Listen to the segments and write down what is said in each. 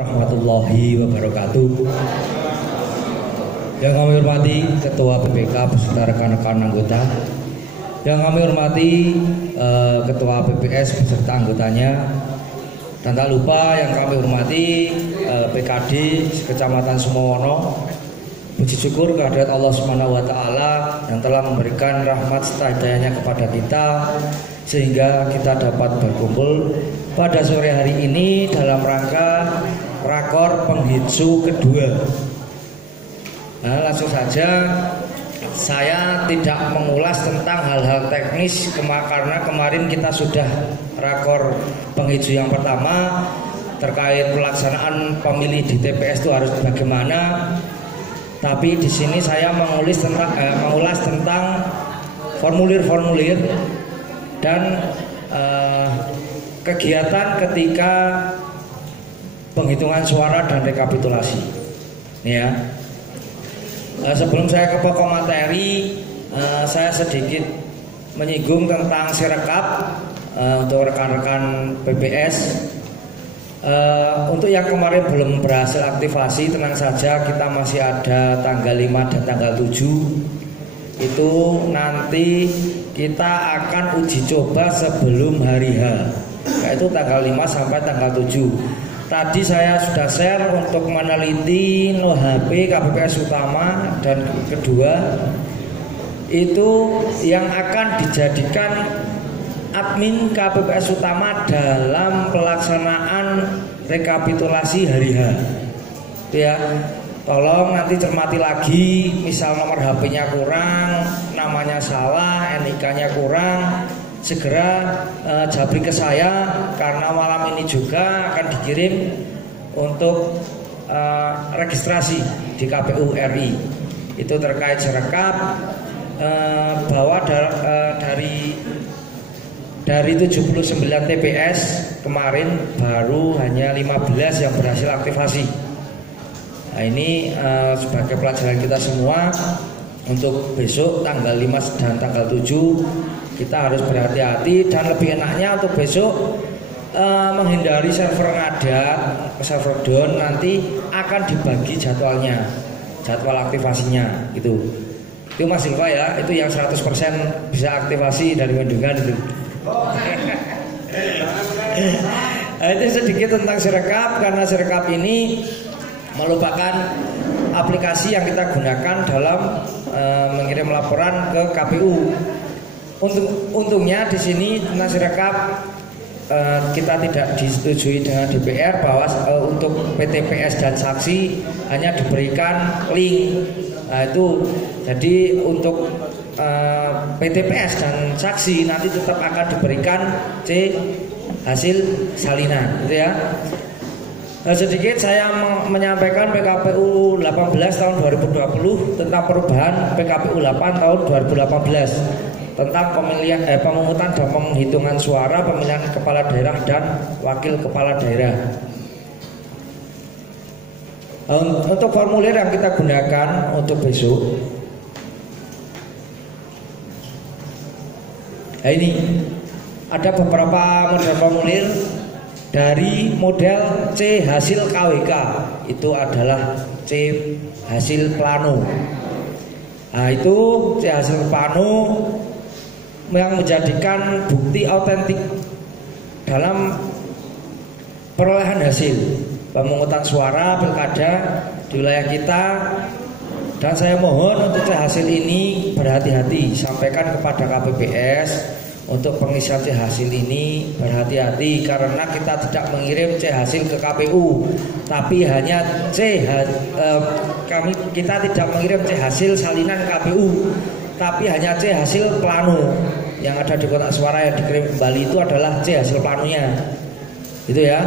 warahmatullahi wabarakatuh. Yang kami hormati Ketua PPK beserta rekan-rekan anggota. Yang kami hormati Ketua PPS beserta anggotanya. Dan tak lupa yang kami hormati PKD Kecamatan Sumowono. Puji syukur kehadirat Allah Subhanahu wa taala yang telah memberikan rahmat serta hidayahnya kepada kita sehingga kita dapat berkumpul pada sore hari ini dalam rangka rakor penghitsu kedua. Nah, langsung saja saya tidak mengulas tentang hal-hal teknis karena kemarin kita sudah rakor penghitsu yang pertama terkait pelaksanaan pemilih di TPS itu harus bagaimana. Tapi di sini saya mengulas tentang formulir-formulir dan kegiatan ketika penghitungan suara dan rekapitulasi. Ya. Sebelum saya ke pokok materi, saya sedikit menyinggung tentang sirekap untuk rekan-rekan PPS. Untuk yang kemarin belum berhasil aktivasi, tenang saja, kita masih ada tanggal 5 dan tanggal 7. Itu nanti kita akan uji coba sebelum hari H, yaitu tanggal 5 sampai tanggal 7. Tadi saya sudah share untuk meneliti NOHP KPPS utama dan kedua itu yang akan dijadikan admin KPPS utama dalam pelaksanaan rekapitulasi hari H. Ya, tolong nanti cermati lagi, misal nomor HP-nya kurang, namanya salah, NIK-nya kurang, segera jabri ke saya karena malam ini juga akan dikirim untuk registrasi di KPU RI. Itu terkait sirekap bahwa dari 79 TPS kemarin baru hanya 15 yang berhasil aktivasi. Nah, ini sebagai pelajaran kita semua untuk besok tanggal 5 dan tanggal 7 kita harus berhati-hati, dan lebih enaknya untuk besok menghindari server ngadat, server down, nanti akan dibagi jadwalnya, jadwal aktivasinya gitu. Itu Mas Silva ya, itu yang 100% bisa aktivasi dari Mendungan itu. Itu sedikit tentang sirekap, karena sirekap ini merupakan aplikasi yang kita gunakan dalam mengirim laporan ke KPU. Untungnya di sini tentang sirekap kita tidak disetujui dengan DPR bahwa untuk PTPS dan saksi hanya diberikan link. Nah, itu jadi untuk PTPS dan saksi nanti tetap akan diberikan C hasil salinan, gitu ya. Sedikit saya menyampaikan PKPU 18 tahun 2020 tentang perubahan PKPU 8 tahun 2018 tentang pemungutan dan penghitungan suara pemilihan kepala daerah dan wakil kepala daerah. Untuk formulir yang kita gunakan untuk besok, nah ini ada beberapa model formulir. Dari model C hasil KWK, itu adalah C hasil plano. Nah, itu C hasil plano yang menjadikan bukti autentik dalam perolehan hasil pemungutan suara pilkada di wilayah kita. Dan saya mohon untuk C hasil ini berhati-hati, sampaikan kepada KPPS untuk pengisian C hasil ini berhati-hati, karena kita tidak mengirim C hasil ke KPU, tapi hanya kita tidak mengirim C hasil salinan KPU, tapi hanya C hasil plano yang ada di kotak suara yang dikirim kembali itu adalah C hasil planonya. Itu ya.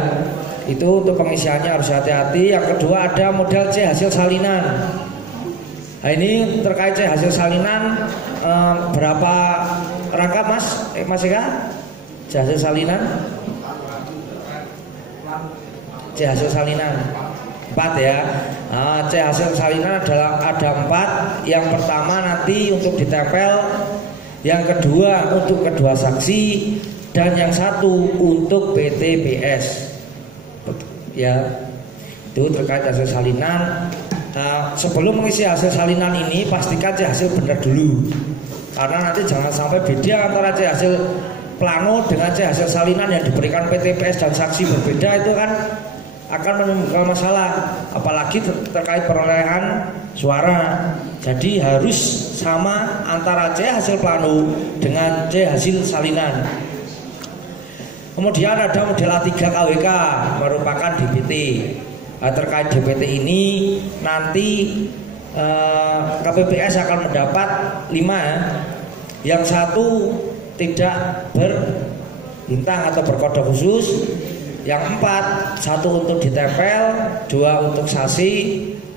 Itu untuk pengisiannya harus hati-hati. Yang kedua ada model C hasil salinan. Nah, ini terkait C hasil salinan berapa rangkap Mas Eka? C hasil salinan? C hasil salinan 4 ya. Nah, C hasil salinan adalah ada 4. Yang pertama nanti untuk ditempel, yang kedua untuk kedua saksi, dan yang satu untuk PTPS. Ya. Itu terkait hasil salinan. Nah, sebelum mengisi hasil salinan ini pastikan hasil benar dulu, karena nanti jangan sampai beda antara hasil plano dengan hasil salinan yang diberikan PTPS dan saksi berbeda, itu kan akan menimbulkan masalah, apalagi terkait perolehan suara. Jadi harus sama antara C hasil plano dengan C hasil salinan. Kemudian ada model A3 KWK merupakan DPT. Nah, terkait DPT ini nanti KPPS akan mendapat 5. Yang satu tidak berbintang atau berkode khusus. Yang 4, 1 untuk ditempel, 2 untuk saksi,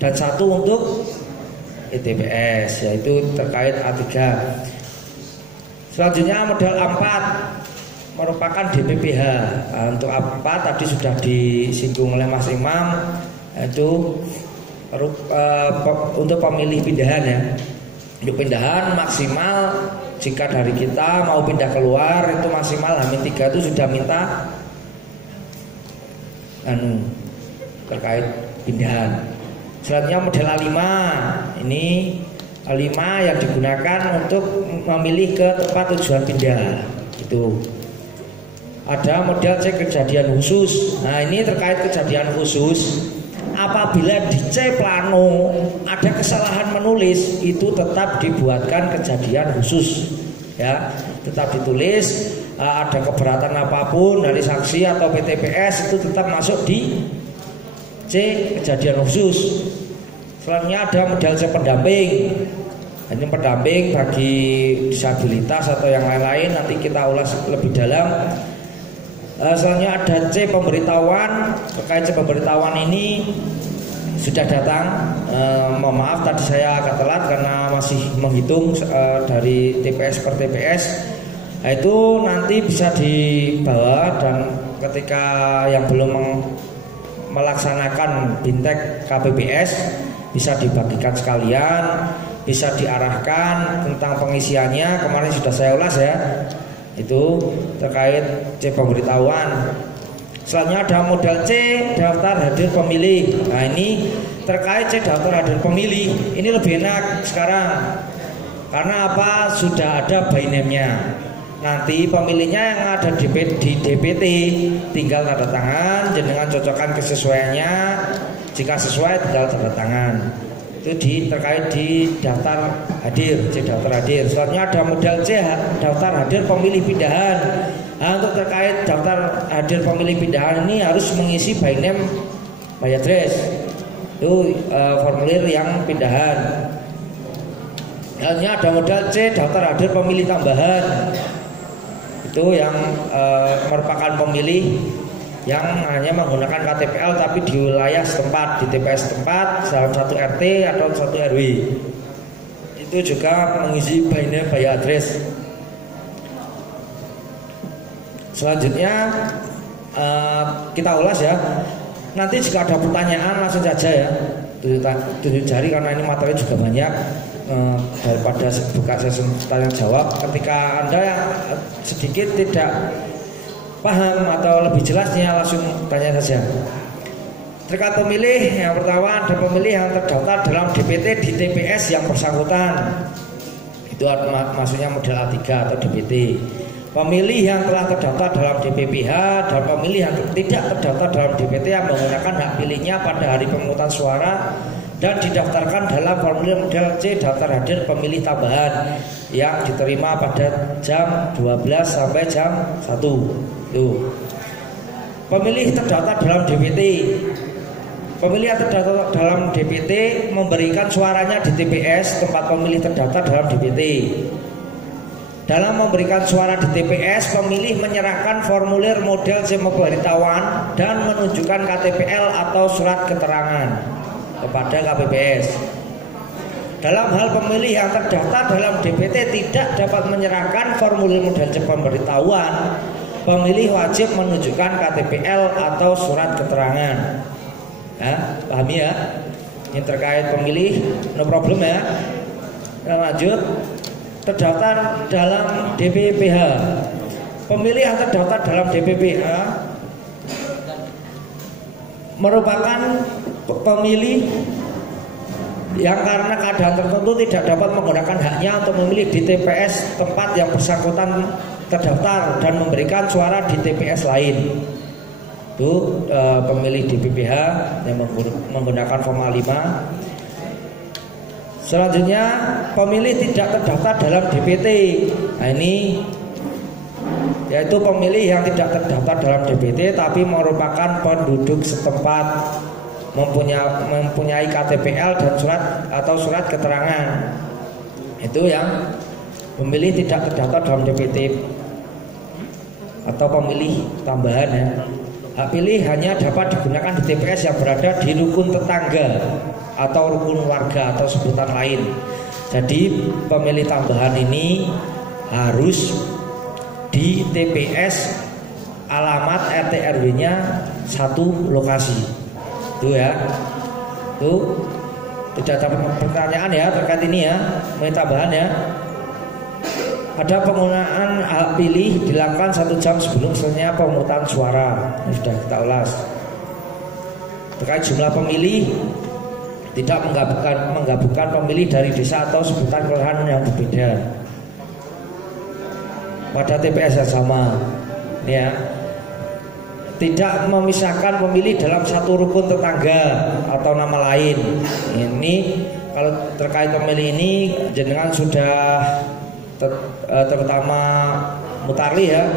dan 1 untuk ETPS, yaitu terkait A3. Selanjutnya model A4 merupakan DPPH. Nah, untuk A4 tadi sudah disinggung oleh Mas Imam, yaitu untuk pemilih pindahan ya. Untuk pindahan maksimal jika dari kita mau pindah keluar itu maksimal H-3 itu sudah minta terkait pindahan. Selanjutnya model A5. Ini A5 yang digunakan untuk memilih ke tempat tujuan pindah. Itu. Ada model C kejadian khusus. Nah, ini terkait kejadian khusus. Apabila di C plano ada kesalahan menulis, itu tetap dibuatkan kejadian khusus. Ya, tetap ditulis. Ada keberatan apapun dari saksi atau PTPS itu tetap masuk di C kejadian khusus. Selanjutnya ada model C pendamping. Ini pendamping bagi disabilitas atau yang lain-lain, nanti kita ulas lebih dalam. Selanjutnya ada C pemberitahuan. Terkait C pemberitahuan ini sudah datang. Mohon maaf tadi saya agak telat karena masih menghitung dari TPS per TPS. Nah, itu nanti bisa dibawa, dan ketika yang belum melaksanakan bintek KPPS bisa dibagikan sekalian, bisa diarahkan tentang pengisiannya. Kemarin sudah saya ulas ya, itu terkait C pemberitahuan. Selanjutnya ada model C daftar hadir pemilih. Nah, ini terkait C daftar hadir pemilih ini lebih enak sekarang, karena apa? Sudah ada by name-nya. Nanti pemilihnya yang ada di DPT tinggal tanda tangan, jenengan cocokkan kesesuaiannya. Jika sesuai tinggal tanda tangan. Itu terkait di daftar hadir, C daftar hadir. Selanjutnya ada model C daftar hadir pemilih pindahan. Nah, untuk terkait daftar hadir pemilih pindahan ini harus mengisi by name, by address. Itu formulir yang pindahan. Selanjutnya ada model C daftar hadir pemilih tambahan. Itu yang merupakan pemilih yang hanya menggunakan KTPL tapi di wilayah setempat, di TPS setempat dalam satu RT atau satu RW. Itu juga mengisi by name, by address. Selanjutnya kita ulas ya. Nanti jika ada pertanyaan langsung saja ya, tunjuk jari karena ini materi juga banyak. Daripada buka sesi tanya jawab, ketika Anda yang sedikit tidak paham atau lebih jelasnya langsung tanya saja. Terkait pemilih, yang pertama ada pemilih yang terdaftar dalam DPT di TPS yang bersangkutan. Itu maksudnya model A3 atau DPT. Pemilih yang telah terdaftar dalam DPPH dan pemilih yang tidak terdaftar dalam DPT yang menggunakan hak pilihnya pada hari pemungutan suara dan didaftarkan dalam formulir model C daftar hadir pemilih tambahan yang diterima pada jam 12 sampai jam 1. Tuh. Pemilih terdaftar dalam DPT. Pemilih yang terdaftar dalam DPT memberikan suaranya di TPS tempat pemilih terdaftar dalam DPT. Dalam memberikan suara di TPS, pemilih menyerahkan formulir model C pemberitahuan dan menunjukkan KTPL atau surat keterangan kepada KPPS. Dalam hal pemilih yang terdaftar dalam DPT tidak dapat menyerahkan formulir model C pemberitahuan, pemilih wajib menunjukkan KTPL atau surat keterangan. Ya, pahami ya? Ini terkait pemilih, no problem ya. Kita lanjut. Terdaftar dalam DPPH. Pemilih yang terdaftar dalam DPPH merupakan pemilih yang karena keadaan tertentu tidak dapat menggunakan haknya untuk memilih di TPS tempat yang bersangkutan terdaftar dan memberikan suara di TPS lain. Itu pemilih di PPH yang menggunakan form A5. Selanjutnya pemilih tidak terdaftar dalam DPT. Nah ini yaitu pemilih yang tidak terdaftar dalam DPT tapi merupakan penduduk setempat, mempunyai KTPL dan surat keterangan. Itu yang pemilih tidak terdaftar dalam DPT atau pemilih tambahan ya. Hak pilih hanya dapat digunakan di TPS yang berada di rukun tetangga atau rukun warga atau sebutan lain. Jadi pemilih tambahan ini harus di TPS alamat RT RW-nya satu lokasi. Itu ya. Itu tidak ada pertanyaan ya terkait ini ya, pemilih tambahan ya. Ada penggunaan hak pilih dilakukan 1 jam sebelum selesainya pemungutan suara. Ini sudah kita ulas. Terkait jumlah pemilih, tidak menggabungkan pemilih dari desa atau sebutan kelurahan yang berbeda pada TPS yang sama. Ya. Tidak memisahkan pemilih dalam satu rukun tetangga atau nama lain. Ini kalau terkait pemilih ini jenengan sudah terutama Mutarli ya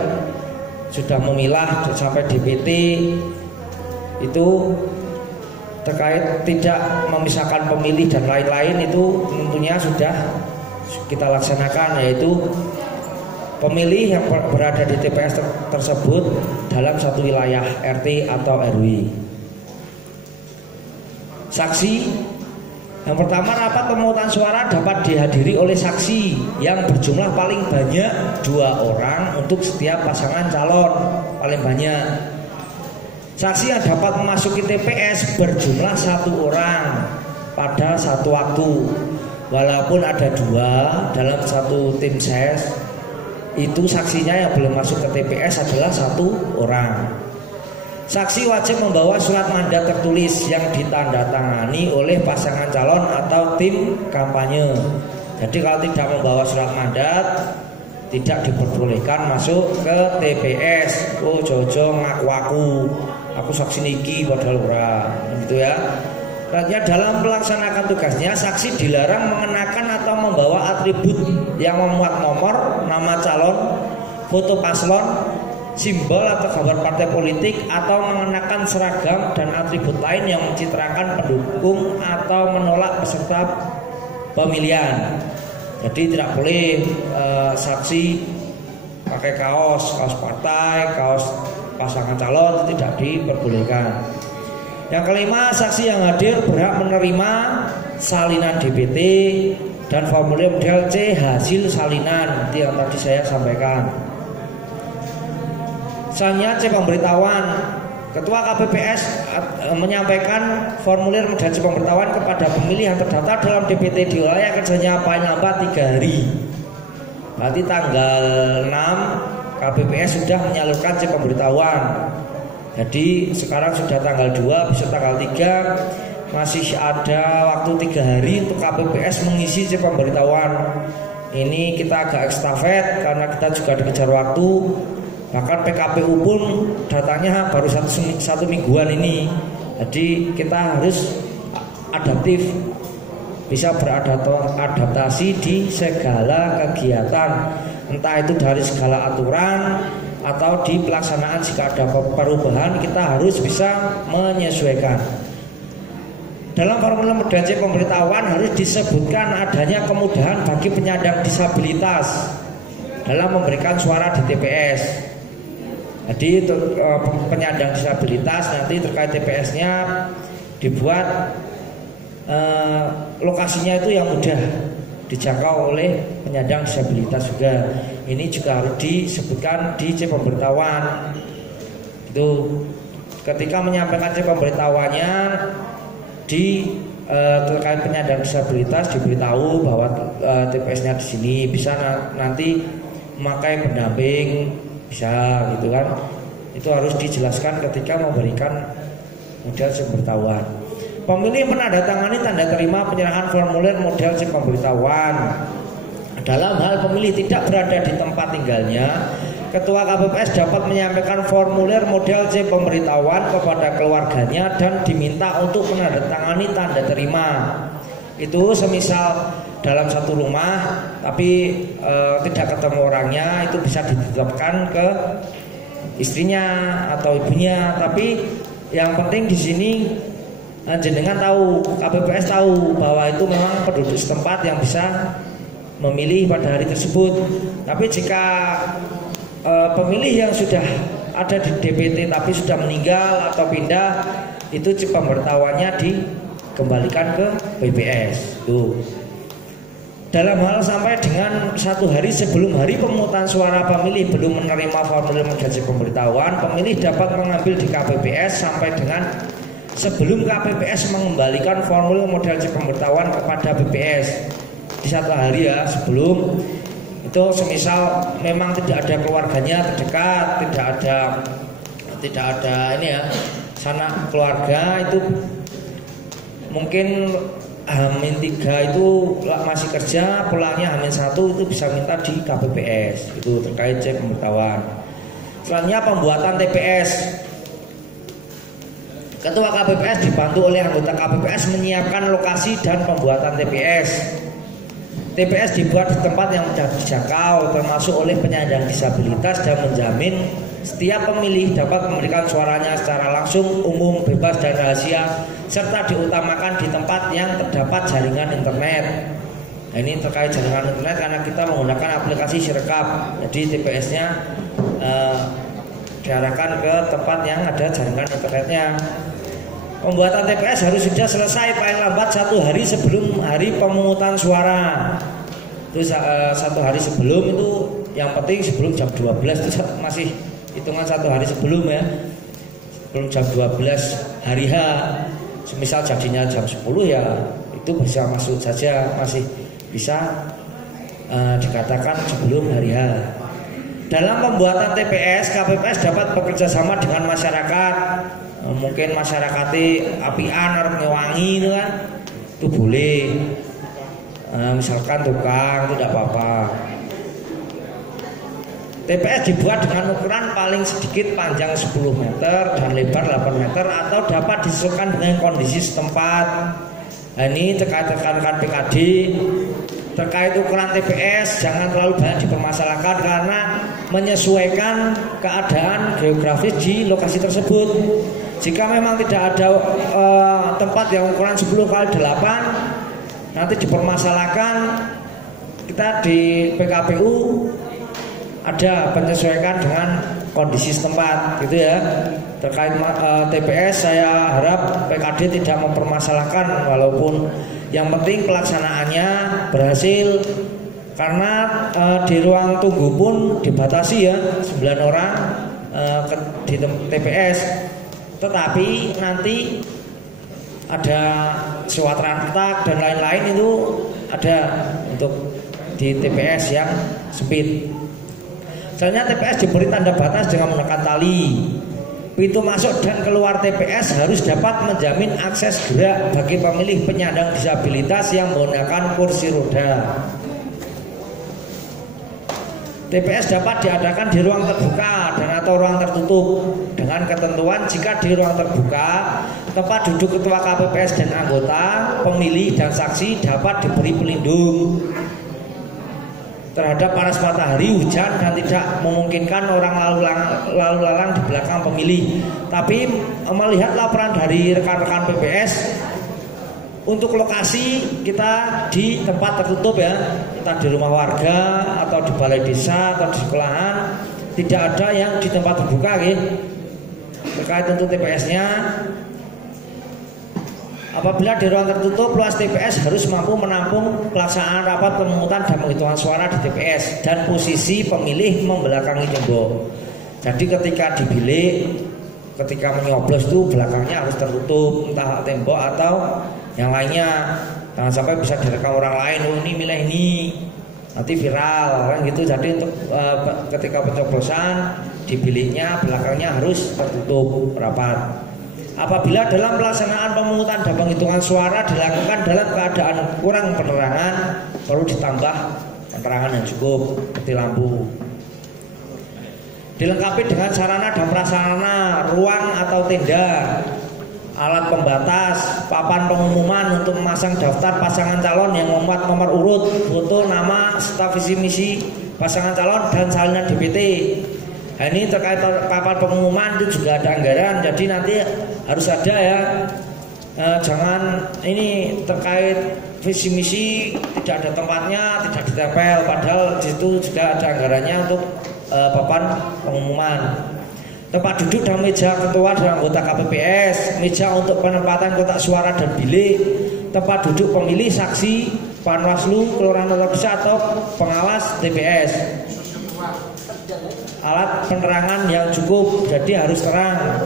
sudah memilah sampai DPT itu terkait tidak memisahkan pemilih dan lain-lain itu tentunya sudah kita laksanakan, yaitu pemilih yang berada di TPS tersebut dalam satu wilayah RT atau RW. Saksi yang pertama, rapat pemungutan suara dapat dihadiri oleh saksi yang berjumlah paling banyak 2 orang untuk setiap pasangan calon paling banyak. Saksi yang dapat memasuki TPS berjumlah 1 orang pada satu waktu, walaupun ada 2 dalam satu tim ses. Itu saksinya yang belum masuk ke TPS adalah 1 orang. Saksi wajib membawa surat mandat tertulis yang ditandatangani oleh pasangan calon atau tim kampanye. Jadi kalau tidak membawa surat mandat tidak diperbolehkan masuk ke TPS. Oh jojo ngaku aku saksi niki padahal ora, gitu ya. Artinya dalam melaksanakan tugasnya saksi dilarang mengenakan atau membawa atribut yang memuat nomor, nama calon, foto paslon, simbol atau gambar partai politik, atau mengenakan seragam dan atribut lain yang mencitrakan pendukung atau menolak peserta pemilihan. Jadi tidak boleh saksi pakai kaos partai, kaos pasangan calon, itu tidak diperbolehkan. Yang kelima, saksi yang hadir berhak menerima salinan DPT dan formulir model C hasil salinan, itu yang tadi saya sampaikan. Selanjutnya C pemberitahuan. Ketua KPPS menyampaikan formulir model C pemberitahuan kepada pemilih yang terdaftar dalam DPT di wilayah kerjanya paling lambat 3 hari. Berarti tanggal 6 KPPS sudah menyalurkan C pemberitahuan. Jadi sekarang sudah tanggal 2, besok tanggal 3, masih ada waktu 3 hari untuk KPPS mengisi C pemberitahuan. Ini kita agak ekstafet karena kita juga dikejar waktu. Bahkan PKPU pun datanya baru satu mingguan ini. Jadi kita harus adaptif, bisa beradaptasi di segala kegiatan, entah itu dari segala aturan atau di pelaksanaan. Jika ada perubahan kita harus bisa menyesuaikan. Dalam formulir model C pemberitahuan harus disebutkan adanya kemudahan bagi penyandang disabilitas dalam memberikan suara di TPS. Jadi untuk penyandang disabilitas nanti terkait TPS-nya dibuat lokasinya itu yang mudah dijangkau oleh penyandang disabilitas juga. Ini juga harus disebutkan di C pemberitahuan. Itu ketika menyampaikan C pemberitahuannya di terkait penyandang disabilitas diberitahu bahwa TPS-nya di sini, bisa nanti memakai pendamping, bisa gitu kan. Itu harus dijelaskan ketika memberikan model C pemberitahuan. Pemilih menandatangani tanda terima penyerahan formulir model C pemberitahuan. Dalam hal pemilih tidak berada di tempat tinggalnya, Ketua KPPS dapat menyampaikan formulir model C pemberitahuan kepada keluarganya dan diminta untuk menandatangani tanda terima. Itu semisal dalam satu rumah tapi tidak ketemu orangnya, itu bisa dititipkan ke istrinya atau ibunya. Tapi yang penting di sini jenengan tahu, KPPS tahu bahwa itu memang penduduk setempat yang bisa memilih pada hari tersebut. Tapi jika pemilih yang sudah ada di DPT tapi sudah meninggal atau pindah, itu pemberitahuannya dikembalikan ke BPS. Tuh. Dalam hal sampai dengan 1 hari sebelum hari pemungutan suara pemilih belum menerima formulir model C pemberitahuan, pemilih dapat mengambil di KPPS sampai dengan sebelum KPPS mengembalikan formulir model C pemberitahuan kepada BPS. Di 1 hari ya sebelum itu, semisal memang tidak ada keluarganya terdekat, tidak ada ini ya sanak keluarga, itu mungkin H-3 itu masih kerja, pulangnya H-1 itu bisa minta di KPPS, itu terkait C pemberitahuan. Selanjutnya pembuatan TPS. Ketua KPPS dibantu oleh anggota KPPS menyiapkan lokasi dan pembuatan TPS. TPS dibuat di tempat yang mudah dijangkau, termasuk oleh penyandang disabilitas, dan menjamin setiap pemilih dapat memberikan suaranya secara langsung, umum, bebas, dan rahasia, serta diutamakan di tempat yang terdapat jaringan internet. Nah, ini terkait jaringan internet karena kita menggunakan aplikasi Sirekap, jadi TPS-nya diarahkan ke tempat yang ada jaringan internetnya. Pembuatan TPS harus sudah selesai paling lambat 1 hari sebelum hari pemungutan suara. Itu 1 hari sebelum, itu yang penting sebelum jam 12, itu masih hitungan 1 hari sebelum ya. Sebelum jam 12 hari H. Semisal jadinya jam 10 ya itu bisa masuk saja, masih bisa dikatakan sebelum hari H. Dalam pembuatan TPS, KPPS dapat bekerja sama dengan masyarakat. Mungkin masyarakatnya apian arep ngewangi itu kan, itu boleh. Misalkan tukang itu tidak apa-apa. TPS dibuat dengan ukuran paling sedikit panjang 10 meter dan lebar 8 meter atau dapat disesuaikan dengan kondisi setempat. Nah, ini terkait rekan-rekan PKD terkait ukuran TPS jangan terlalu banyak dipermasalahkan karena menyesuaikan keadaan geografis di lokasi tersebut. Jika memang tidak ada tempat yang ukuran 10x8, nanti dipermasalahkan. Kita di PKPU ada penyesuaikan dengan kondisi setempat, gitu ya. Terkait TPS, saya harap PKD tidak mempermasalahkan, walaupun yang penting pelaksanaannya berhasil. Karena di ruang tunggu pun dibatasi ya, 9 orang di TPS. Tetapi nanti ada sewa trantak dan lain-lain itu ada untuk di TPS yang sempit. Selanjutnya TPS diberi tanda batas dengan menekan tali. Pintu masuk dan keluar TPS harus dapat menjamin akses gerak bagi pemilih penyandang disabilitas yang menggunakan kursi roda. TPS dapat diadakan di ruang terbuka dan atau ruang tertutup dengan ketentuan jika di ruang terbuka tempat duduk ketua KPPS dan anggota, pemilih dan saksi dapat diberi pelindung terhadap panas matahari, hujan, dan tidak memungkinkan orang lalu lalang di belakang pemilih. Tapi melihat laporan dari rekan-rekan PPS, untuk lokasi kita di tempat tertutup ya, kita di rumah warga atau di balai desa atau di sekolahan, tidak ada yang di tempat terbuka gitu. Terkait untuk TPS-nya, apabila di ruang tertutup, luas TPS harus mampu menampung pelaksanaan rapat pemungutan dan penghitungan suara di TPS dan posisi pemilih membelakangi tembok. Jadi ketika di bilik, ketika menyoblos itu belakangnya harus tertutup, entah tembok atau yang lainnya. Jangan sampai bisa direkam orang lain, oh ini milih ini, nanti viral kan gitu. Jadi untuk ketika pencoblosan di biliknya belakangnya harus tertutup rapat. Apabila dalam pelaksanaan pemungutan dan penghitungan suara dilakukan dalam keadaan kurang penerangan, perlu ditambah penerangan yang cukup seperti lampu. Dilengkapi dengan sarana dan prasarana, ruang atau tenda, alat pembatas, papan pengumuman untuk memasang daftar pasangan calon yang memuat nomor urut, foto, nama, serta visi misi pasangan calon dan salinan DPT. Nah, ini terkait papan pengumuman itu juga ada anggaran, jadi nanti harus ada ya. Jangan ini terkait visi misi tidak ada tempatnya, tidak ditempel, padahal di situ juga ada anggarannya untuk papan pengumuman. Tempat duduk dan meja ketua dan anggota KPPS, meja untuk penempatan kotak suara dan bilik, tempat duduk pemilih, saksi, panwaslu, kelurahan atau desa atau pengawas TPS. Alat penerangan yang cukup, jadi harus terang.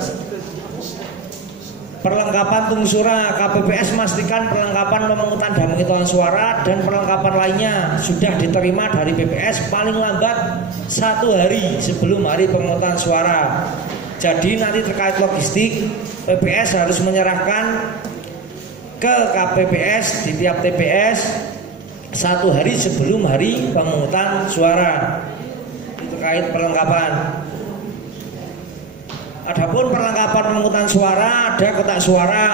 Perlengkapan tungsura, KPPS memastikan perlengkapan pemungutan dan penghitungan suara dan perlengkapan lainnya sudah diterima dari BPS paling lambat 1 hari sebelum hari pemungutan suara. Jadi nanti terkait logistik, BPS harus menyerahkan ke KPPS di tiap TPS 1 hari sebelum hari pemungutan suara. Itu terkait perlengkapan. Adapun perlengkapan pemungutan suara, ada kotak suara,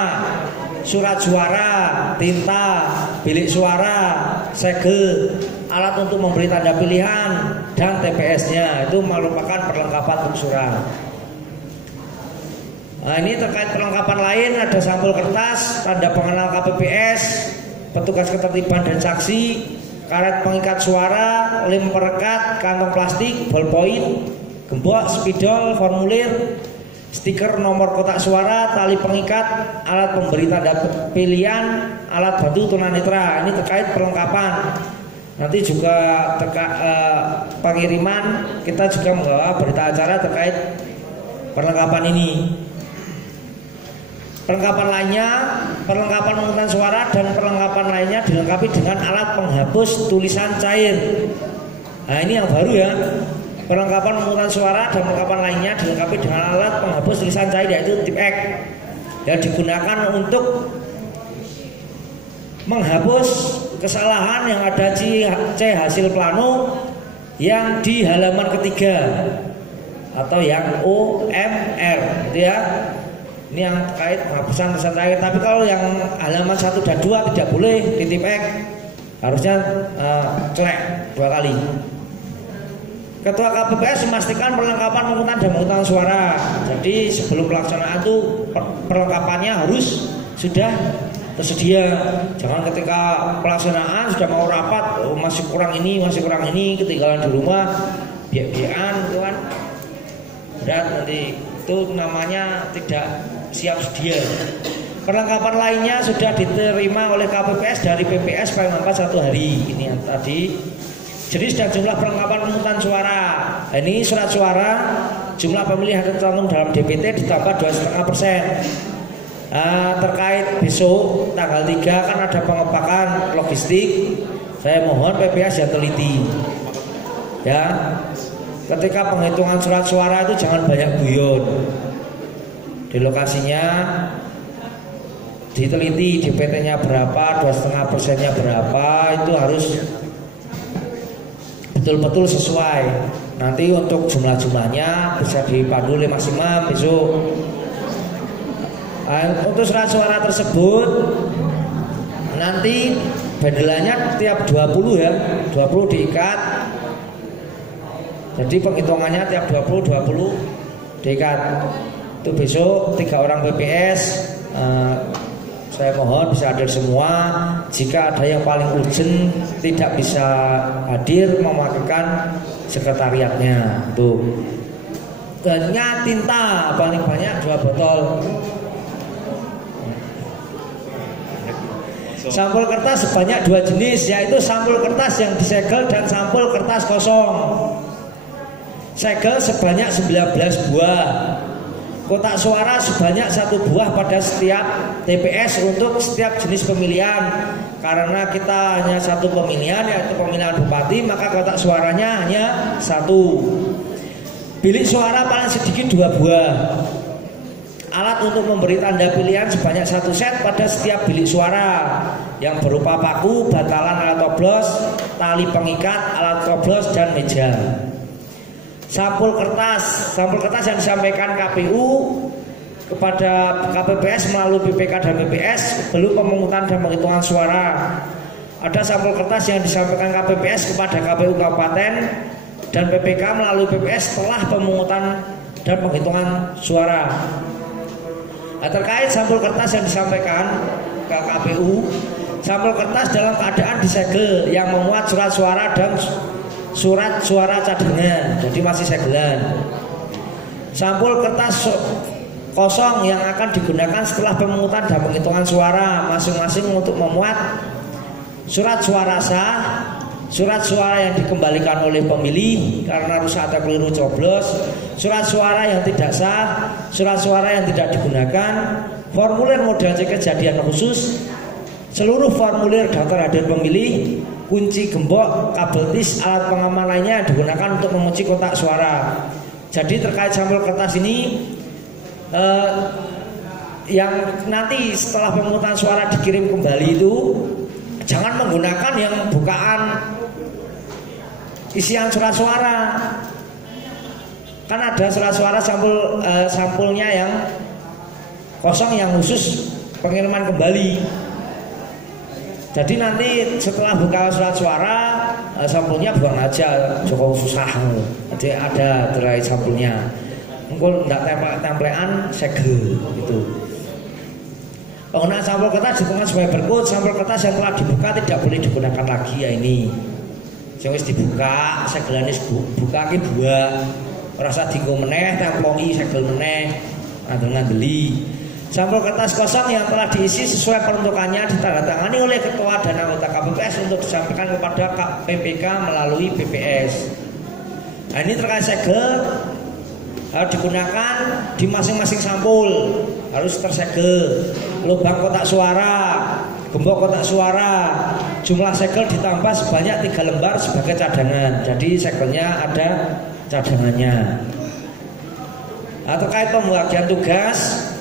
surat suara, tinta, bilik suara, segel, alat untuk memberi tanda pilihan, dan TPS-nya. Itu merupakan perlengkapan tungsura. Nah, ini terkait perlengkapan lain, ada sampul kertas, tanda pengenal KPPS, petugas ketertiban dan saksi, karet pengikat suara, lem perekat, kantong plastik, ballpoint, gembok, spidol, formulir, stiker nomor kotak suara, tali pengikat, alat pemberi tanda pilihan, alat bantu tunanetra. Ini terkait perlengkapan. Nanti juga pengiriman kita juga membawa berita acara terkait perlengkapan ini. Perlengkapan lainnya, perlengkapan pemungutan suara dan perlengkapan lainnya dilengkapi dengan alat penghapus tulisan cair. Nah, ini yang baru ya. Perlengkapan pemungutan suara dan perlengkapan lainnya dilengkapi dengan alat penghapus tulisan cair, yaitu tip X, yang digunakan untuk menghapus kesalahan yang ada C hasil plano yang di halaman ketiga atau yang OMR, gitu ya. Ini yang terkait penghapusan tulisan cair. Tapi kalau yang halaman 1 dan 2 tidak boleh di tip X, harusnya celek 2 kali. Ketua KPPS memastikan perlengkapan pemungutan dan penghitungan suara. Jadi sebelum pelaksanaan itu perlengkapannya harus sudah tersedia. Jangan ketika pelaksanaan sudah mau rapat, oh, masih kurang ini, ketinggalan di rumah, biak-biakan gitu kan. Dan nanti itu namanya tidak siap sedia. Perlengkapan lainnya sudah diterima oleh KPPS dari PPS paling lambat 1 hari. Ini yang tadi. Jadi sudah jumlah perlengkapan pemungutan suara. Ini surat suara, jumlah pemilih yang tercantum dalam DPT ditambah 2,5%. Terkait besok tanggal 3 kan ada pengepakan logistik. Saya mohon PPS yang teliti. Ya. Ketika penghitungan surat suara itu jangan banyak guyon. Di lokasinya diteliti DPT-nya berapa, 2,5%-nya berapa, itu harus betul-betul sesuai. Nanti untuk jumlah-jumlahnya bisa dipandu oleh Mas Imam besok. Untuk surat suara tersebut nanti bandelannya tiap 20 ya, 20 diikat. Jadi penghitungannya tiap 20 diikat. Itu besok 3 orang PPS. Saya mohon bisa hadir semua. Jika ada yang paling urgent tidak bisa hadir, mewakilkan sekretariatnya. Tuh. Dannya tinta paling banyak 2 botol. Sampul kertas sebanyak 2 jenis, yaitu sampul kertas yang disegel dan sampul kertas kosong. Segel sebanyak 19 buah. Kotak suara sebanyak 1 buah pada setiap TPS untuk setiap jenis pemilihan. Karena kita hanya 1 pemilihan, yaitu pemilihan bupati, maka kotak suaranya hanya 1. Bilik suara paling sedikit 2 buah. alat untuk memberi tanda pilihan sebanyak 1 set pada setiap bilik suara yang berupa paku, bantalan alat coblos, tali pengikat, alat coblos, dan meja. Sampul kertas yang disampaikan KPU kepada KPPS melalui PPK dan PPS belum pemungutan dan penghitungan suara. Ada sampul kertas yang disampaikan KPPS kepada KPU Kabupaten dan PPK melalui PPS setelah pemungutan dan penghitungan suara. Nah, terkait sampul kertas yang disampaikan ke KPU, sampul kertas dalam keadaan disegel yang memuat surat suara dan surat suara cadangan, jadi masih segelan. Sampul kertas kosong yang akan digunakan setelah pemungutan dan penghitungan suara masing-masing untuk memuat surat suara sah, surat suara yang dikembalikan oleh pemilih karena rusak atau keliru coblos, surat suara yang tidak sah, surat suara yang tidak digunakan, formulir model C kejadian khusus, seluruh formulir daftar hadir pemilih, kunci gembok, kabel tis, alat pengaman lainnya digunakan untuk mengunci kotak suara. Jadi terkait sampul kertas ini yang nanti setelah pemungutan suara dikirim kembali itu jangan menggunakan yang bukaan isian surat suara. Kan ada surat suara sampulnya yang kosong yang khusus pengiriman kembali. Jadi nanti setelah buka surat suara sampulnya buang aja, cukup susah. Jadi ada terkait sampulnya. Mungkin tidak templean segel gitu. Penggunaan sampul kertas ditentukan sebagai berikut. Sampul kertas yang telah dibuka tidak boleh digunakan lagi ya ini. Yang dibuka segelane buka ki buah. Rasa dienggo meneh temploki segel meneh. Ngandel-ngandeli. Sampul kertas kosong yang telah diisi sesuai peruntukannya ditandatangani oleh ketua dan anggota KPPS untuk disampaikan kepada PPK melalui PPS. Nah, ini terkait segel harus digunakan di masing-masing sampul, harus tersegel. Lubang kotak suara, gembok kotak suara, jumlah segel ditambah sebanyak 3 lembar sebagai cadangan. Jadi segelnya ada cadangannya. Nah, terkait pembagian tugas,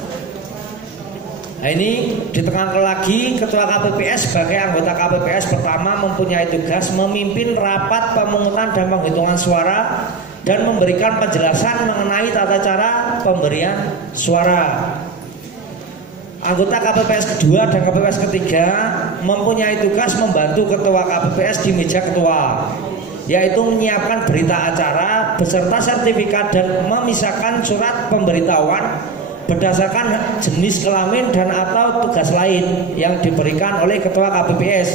nah ini ditekankan lagi ketua KPPS sebagai anggota KPPS pertama mempunyai tugas memimpin rapat pemungutan dan penghitungan suara dan memberikan penjelasan mengenai tata cara pemberian suara. Anggota KPPS kedua dan KPPS ketiga mempunyai tugas membantu ketua KPPS di meja ketua, yaitu menyiapkan berita acara beserta sertifikat dan memisahkan surat pemberitahuan berdasarkan jenis kelamin dan atau tugas lain yang diberikan oleh ketua KPPS.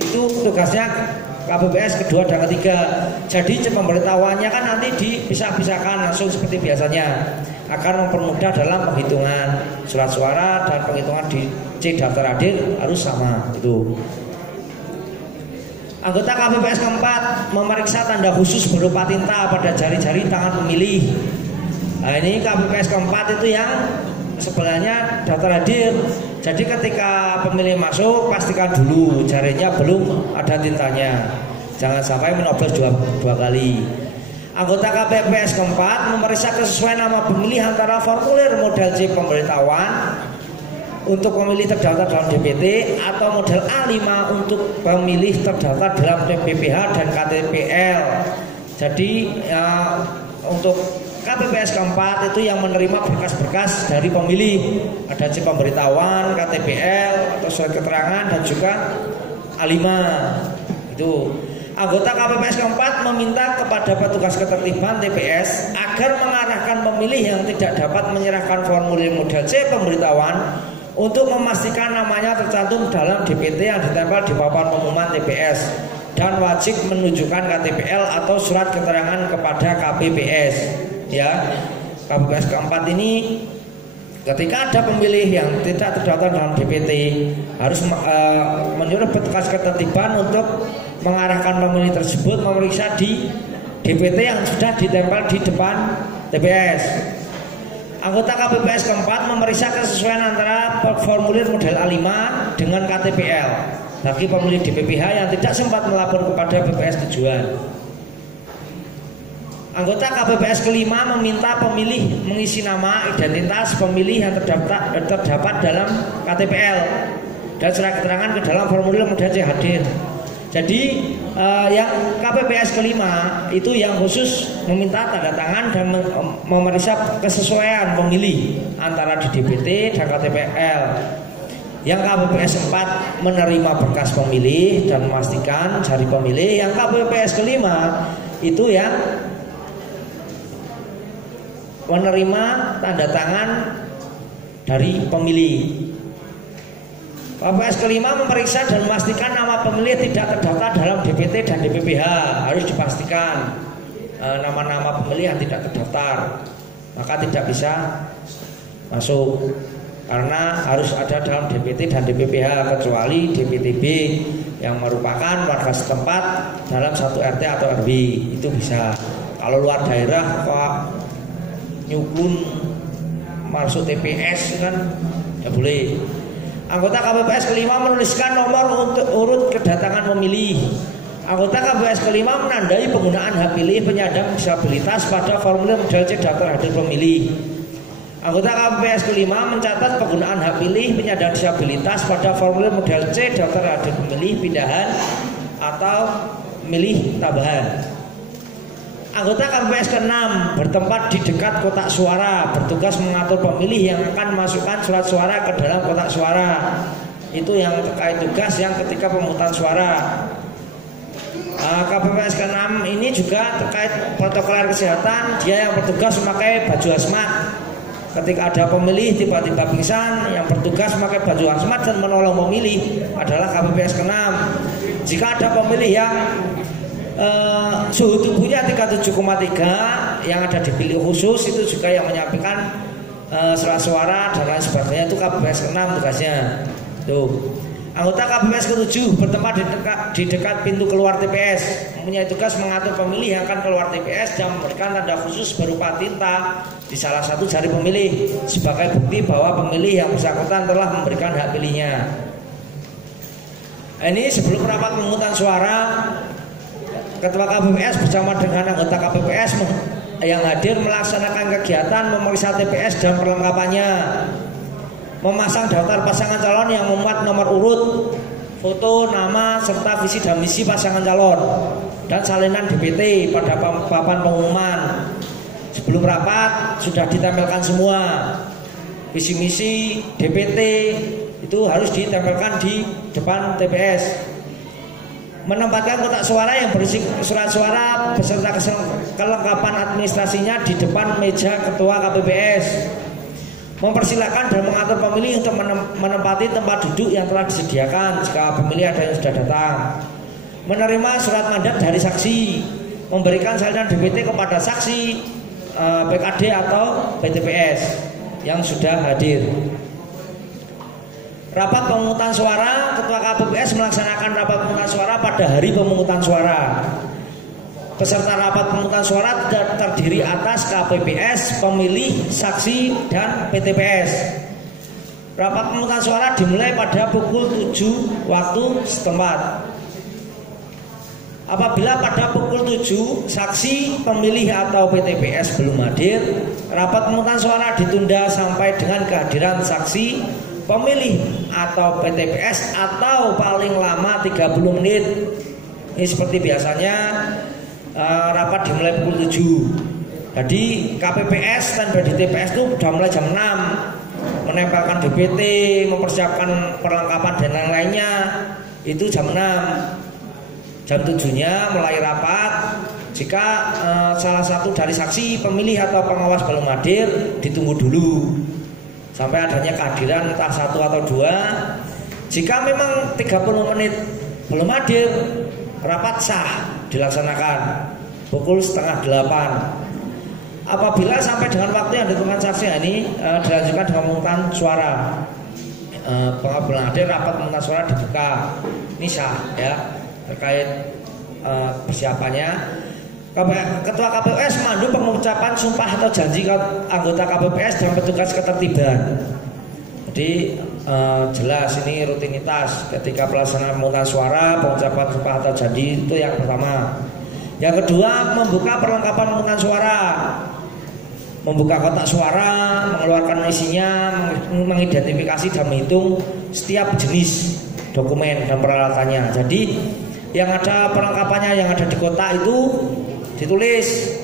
Itu tugasnya KPPS kedua dan ketiga. Jadi pemberitahuannya kan nanti dipisah-pisahkan langsung seperti biasanya, akan mempermudah dalam penghitungan surat suara dan penghitungan di C daftar hadir harus sama itu. Anggota KPPS keempat memeriksa tanda khusus berupa tinta pada jari-jari tangan pemilih. Nah, ini KPPS keempat itu yang sebelahnya daftar hadir. Jadi ketika pemilih masuk pastikan dulu jarinya belum ada tintanya, jangan sampai menoblos dua kali. Anggota KPPS keempat memeriksa kesesuaian nama pemilih antara formulir model C pemberitahuan untuk pemilih terdaftar dalam DPT atau model A5 untuk pemilih terdaftar dalam PPH dan KTPL. Jadi untuk KPPS keempat itu yang menerima berkas-berkas dari pemilih, ada C pemberitahuan, KTPL atau surat keterangan dan juga A5 itu. Anggota KPPS keempat meminta kepada petugas ketertiban TPS agar mengarahkan pemilih yang tidak dapat menyerahkan formulir model C pemberitahuan untuk memastikan namanya tercantum dalam DPT yang ditempel di papan pengumuman TPS dan wajib menunjukkan KTPL atau surat keterangan kepada KPPS. Ya, KPPS keempat ini ketika ada pemilih yang tidak terdaftar dalam DPT harus menyuruh petugas ketertiban untuk mengarahkan pemilih tersebut memeriksa di DPT yang sudah ditempel di depan TPS. Anggota KPPS keempat memeriksa kesesuaian antara formulir model A5 dengan KTPL bagi pemilih di PPH yang tidak sempat melapor kepada PPS tujuan. Anggota KPPS kelima meminta pemilih mengisi nama identitas pemilih yang terdapat dalam KTPL dan surat keterangan ke dalam formulir model C hadir. Jadi yang KPPS kelima itu yang khusus meminta tanda tangan dan memeriksa kesesuaian pemilih antara di DPT dan KTPL. Yang KPPS 4 menerima berkas pemilih dan memastikan jari pemilih. Yang KPPS kelima itu yang menerima tanda tangan dari pemilih. KPPS kelima memeriksa dan memastikan nama pemilih tidak terdaftar dalam DPT dan DPPH. Harus dipastikan nama-nama pemilih yang tidak terdaftar, maka tidak bisa masuk karena harus ada dalam DPT dan DPPH, kecuali DPTB yang merupakan warga setempat dalam satu RT atau RW itu bisa. Kalau luar daerah kok nyuklun masuk TPS kan tidak boleh. Anggota KPPS kelima menuliskan nomor untuk urut kedatangan pemilih. Anggota KPPS kelima menandai penggunaan hak pilih penyandang disabilitas pada formulir model C daftar hadir pemilih. Anggota KPPS kelima mencatat penggunaan hak pilih penyandang disabilitas pada formulir model C daftar hadir pemilih pindahan atau milih tambahan. Anggota KPPS ke-6 bertempat di dekat kotak suara, bertugas mengatur pemilih yang akan masukkan surat suara ke dalam kotak suara. Itu yang terkait tugas yang ketika pemungutan suara. KPPS ke-6 ini juga terkait protokol kesehatan. Dia yang bertugas memakai baju hazmat. Ketika ada pemilih tiba-tiba pingsan, yang bertugas memakai baju hazmat dan menolong pemilih adalah KPPS ke-6. Jika ada pemilih yang suhu tubuhnya 37,3 yang ada di bilik khusus, itu juga yang menyampaikan surat suara dan lain sebagainya, itu KPPS ke-6 tugasnya. Tuh. Anggota KPPS ke-7 bertempat di dekat pintu keluar TPS, mempunyai tugas mengatur pemilih yang akan keluar TPS dan memberikan tanda khusus berupa tinta di salah satu jari pemilih sebagai bukti bahwa pemilih yang bersangkutan telah memberikan hak pilihnya. Ini sebelum rapat pemungutan suara, Ketua KPPS bersama dengan anggota KPPS yang hadir melaksanakan kegiatan memeriksa TPS dan perlengkapannya, memasang daftar pasangan calon yang memuat nomor urut, foto, nama, serta visi dan misi pasangan calon, dan salinan DPT pada papan pengumuman. Sebelum rapat sudah ditempelkan semua visi misi DPT, itu harus ditempelkan di depan TPS. Menempatkan kotak suara yang berisi surat suara beserta kelengkapan administrasinya di depan meja ketua KPPS. Mempersilakan dan mengatur pemilih untuk menempati tempat duduk yang telah disediakan jika pemilih ada yang sudah datang. Menerima surat mandat dari saksi, memberikan salinan DPT kepada saksi, PKD atau PTPS yang sudah hadir. Rapat pemungutan suara, Ketua KPPS melaksanakan rapat pemungutan suara pada hari pemungutan suara. Peserta rapat pemungutan suara terdiri atas KPPS, pemilih, saksi, dan PTPS. Rapat pemungutan suara dimulai pada pukul 7 waktu setempat. Apabila pada pukul 7 saksi, pemilih atau PTPS belum hadir, rapat pemungutan suara ditunda sampai dengan kehadiran saksi, pemilih atau PTPS atau paling lama 30 menit. Ini seperti biasanya rapat dimulai pukul 7. Jadi KPPS dan di TPS itu sudah mulai jam 6, menempelkan DPT, mempersiapkan perlengkapan dan lain-lainnya itu jam 6. Jam 7-nya mulai rapat. Jika salah satu dari saksi, pemilih atau pengawas belum hadir, ditunggu dulu sampai adanya kehadiran entah 1 atau 2. Jika memang 30 menit belum hadir, rapat sah dilaksanakan pukul 7:30. Apabila sampai dengan waktu yang ditentukan saksi ini dilanjutkan dengan pemungutan suara. Belum hadir, rapat pemungutan suara dibuka. Ini sah ya terkait persiapannya. Ketua KPPS memandu pengucapan sumpah atau janji anggota KPPS dan petugas ketertiban. Jadi jelas ini rutinitas ketika pelaksanaan pemungutan suara, pengucapan sumpah atau janji itu yang pertama. Yang kedua, membuka perlengkapan pemungutan suara, membuka kotak suara, mengeluarkan isinya, mengidentifikasi dan menghitung setiap jenis dokumen dan peralatannya. Jadi yang ada perlengkapannya yang ada di kotak itu ditulis.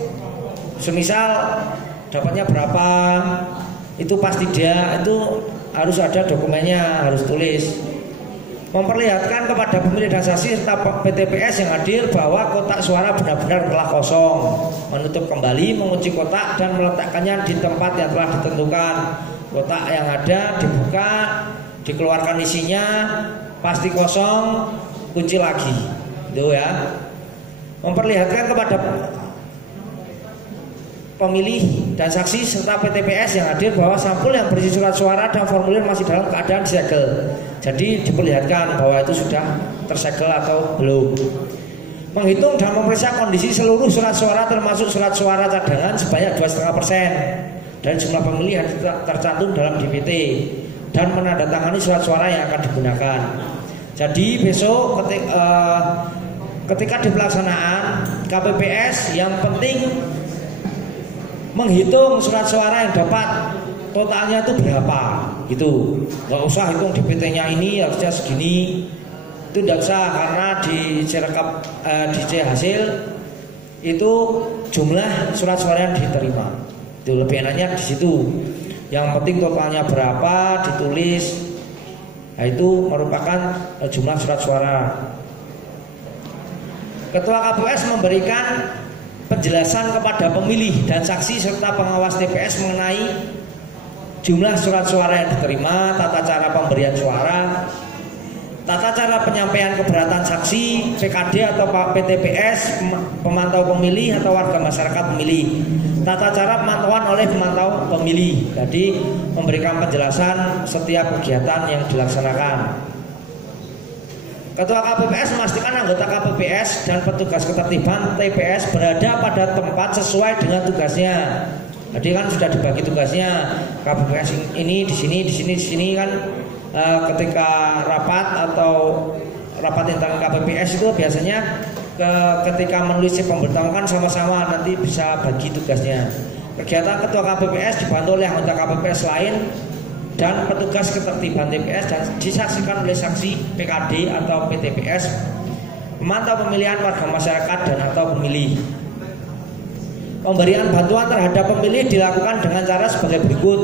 Semisal dapatnya berapa, itu pasti dia itu harus ada dokumennya, harus tulis. Memperlihatkan kepada pemilih dan saksi serta PTPS yang hadir bahwa kotak suara benar-benar telah kosong. Menutup kembali, mengunci kotak dan meletakkannya di tempat yang telah ditentukan. Kotak yang ada dibuka, dikeluarkan isinya, pasti kosong, kunci lagi. Itu ya. Memperlihatkan kepada pemilih dan saksi serta PTPS yang hadir bahwa sampul yang berisi surat suara dan formulir masih dalam keadaan disegel. Jadi diperlihatkan bahwa itu sudah tersegel atau belum. Menghitung dan memeriksa kondisi seluruh surat suara termasuk surat suara cadangan sebanyak 2,5% dari jumlah pemilih yang tercantum dalam DPT dan menandatangani surat suara yang akan digunakan. Jadi besok ketika di pelaksanaan KPPS yang penting menghitung surat suara yang dapat totalnya itu berapa gitu. Gak usah hitung DPT-nya ini harusnya segini, itu tidak usah karena di Sirekap di C hasil itu jumlah surat suara yang diterima. Itu lebih enaknya di situ. Yang penting totalnya berapa ditulis. Nah, itu merupakan jumlah surat suara. Ketua KPPS memberikan penjelasan kepada pemilih dan saksi serta pengawas TPS mengenai jumlah surat suara yang diterima, tata cara pemberian suara, tata cara penyampaian keberatan saksi, PKD atau PTPS, pemantau pemilih atau warga masyarakat pemilih, tata cara pemantauan oleh pemantau pemilih. Jadi memberikan penjelasan setiap kegiatan yang dilaksanakan. Ketua KPPS memastikan anggota KPPS dan petugas ketertiban TPS berada pada tempat sesuai dengan tugasnya. Jadi kan sudah dibagi tugasnya. KPPS ini di sini kan ketika rapat atau rapat internal KPPS itu biasanya ketika menulis pemberitahuan kan sama-sama nanti bisa bagi tugasnya. Kegiatan ketua KPPS dibantu oleh anggota KPPS lain dan petugas ketertiban TPS dan disaksikan oleh saksi PKD atau PTPS, pemantau pemilihan warga masyarakat dan atau pemilih. Pemberian bantuan terhadap pemilih dilakukan dengan cara sebagai berikut.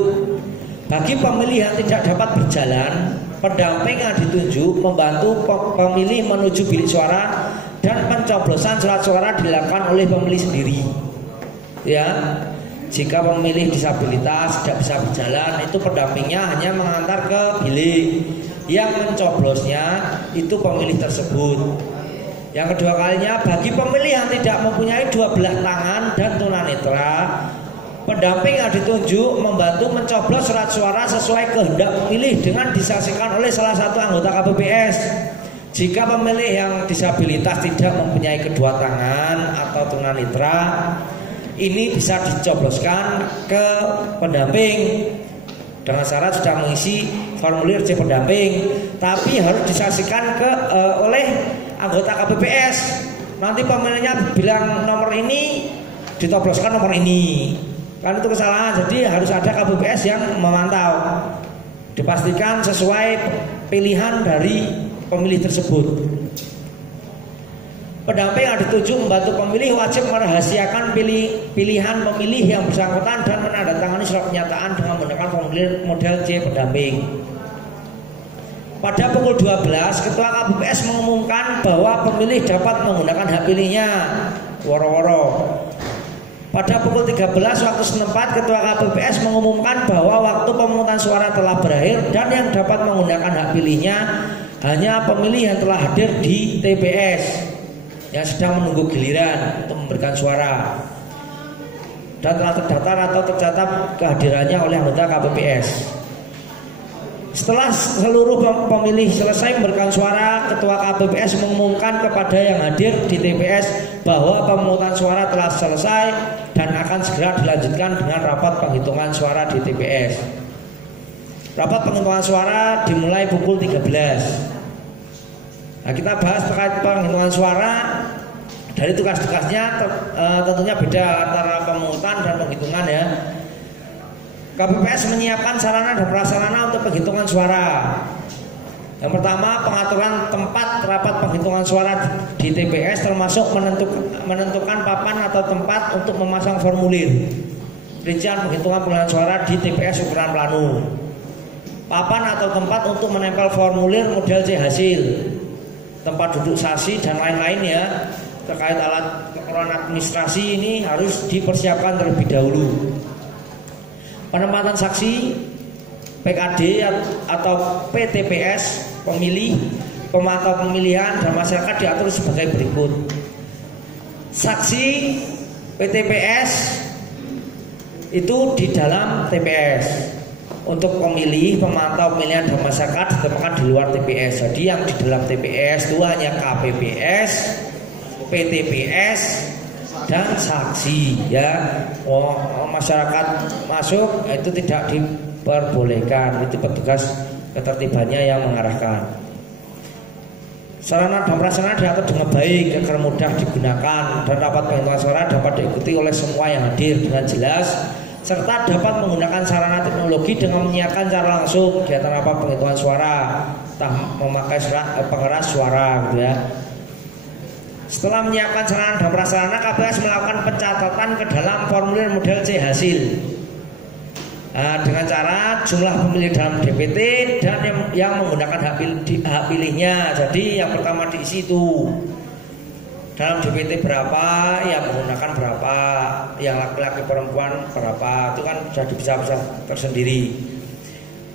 Bagi pemilih yang tidak dapat berjalan, pendamping yang ditunjuk membantu pemilih menuju bilik suara dan pencoblosan surat suara dilakukan oleh pemilih sendiri. Ya. Jika pemilih disabilitas tidak bisa berjalan, itu pendampingnya hanya mengantar ke bilik. Yang mencoblosnya itu pemilih tersebut. Yang kedua kalinya, bagi pemilih yang tidak mempunyai dua belah tangan dan tunanetra, pendamping yang ditunjuk membantu mencoblos surat suara sesuai kehendak pemilih dengan disaksikan oleh salah satu anggota KPPS. Jika pemilih yang disabilitas tidak mempunyai kedua tangan atau tunanetra, ini bisa dicobloskan ke pendamping dengan syarat sudah mengisi formulir C pendamping, tapi harus disaksikan oleh anggota KPPS. Nanti pemilihnya bilang nomor ini, ditobloskan nomor ini, kan itu kesalahan. Jadi harus ada KPPS yang memantau, dipastikan sesuai pilihan dari pemilih tersebut. Pendamping yang ditunjuk membantu pemilih wajib merahasiakan pilihan pemilih yang bersangkutan dan menandatangani surat pernyataan dengan menggunakan formulir model C pendamping. Pada pukul 12, Ketua KPPS mengumumkan bahwa pemilih dapat menggunakan hak pilihnya. Woro-woro. Pada pukul 13 waktu setempat, Ketua KPPS mengumumkan bahwa waktu pemungutan suara telah berakhir dan yang dapat menggunakan hak pilihnya hanya pemilih yang telah hadir di TPS yang sedang menunggu giliran untuk memberikan suara dan telah terdaftar atau tercatat kehadirannya oleh anggota KPPS. Setelah seluruh pemilih selesai memberikan suara, Ketua KPPS mengumumkan kepada yang hadir di TPS bahwa pemungutan suara telah selesai dan akan segera dilanjutkan dengan rapat penghitungan suara di TPS. Rapat penghitungan suara dimulai pukul 13. Nah, kita bahas terkait penghitungan suara Dari tugas-tugasnya tentunya beda antara pemungutan dan penghitungan ya. KPPS menyiapkan sarana dan prasarana untuk penghitungan suara. Yang pertama, pengaturan tempat rapat penghitungan suara di TPS, termasuk menentukan papan atau tempat untuk memasang formulir rincian penghitungan perolehan suara di TPS ukuran plano, papan atau tempat untuk menempel formulir model C hasil, tempat duduk saksi dan lain-lain ya. Terkait alat keperluan administrasi ini harus dipersiapkan terlebih dahulu. Penempatan saksi, PKD atau PTPS, pemilih, pemantau pemilihan dan masyarakat diatur sebagai berikut. Saksi PTPS itu di dalam TPS. Untuk pemilih, pemantau pemilihan dan masyarakat ditempatkan di luar TPS. Jadi yang di dalam TPS itu hanya KPPS, PTPS dan saksi ya. Masyarakat masuk itu tidak diperbolehkan. Itu petugas ketertibannya yang mengarahkan. Sarana dan prasarana diatur dengan baik agar mudah digunakan dan rapat penghitungan suara dapat diikuti oleh semua yang hadir dengan jelas, serta dapat menggunakan sarana teknologi dengan menyiapkan cara langsung di antara rapat penghitungan suara, memakai pengeras suara gitu ya. Setelah menyiapkan sarana dan prasarana, KPPS melakukan pencatatan ke dalam formulir model C hasil dengan cara jumlah pemilih dalam DPT dan yang menggunakan hak pilihnya. Jadi yang pertama diisi itu dalam DPT berapa, yang menggunakan berapa, yang laki-laki perempuan berapa, itu kan jadi bisa tersendiri.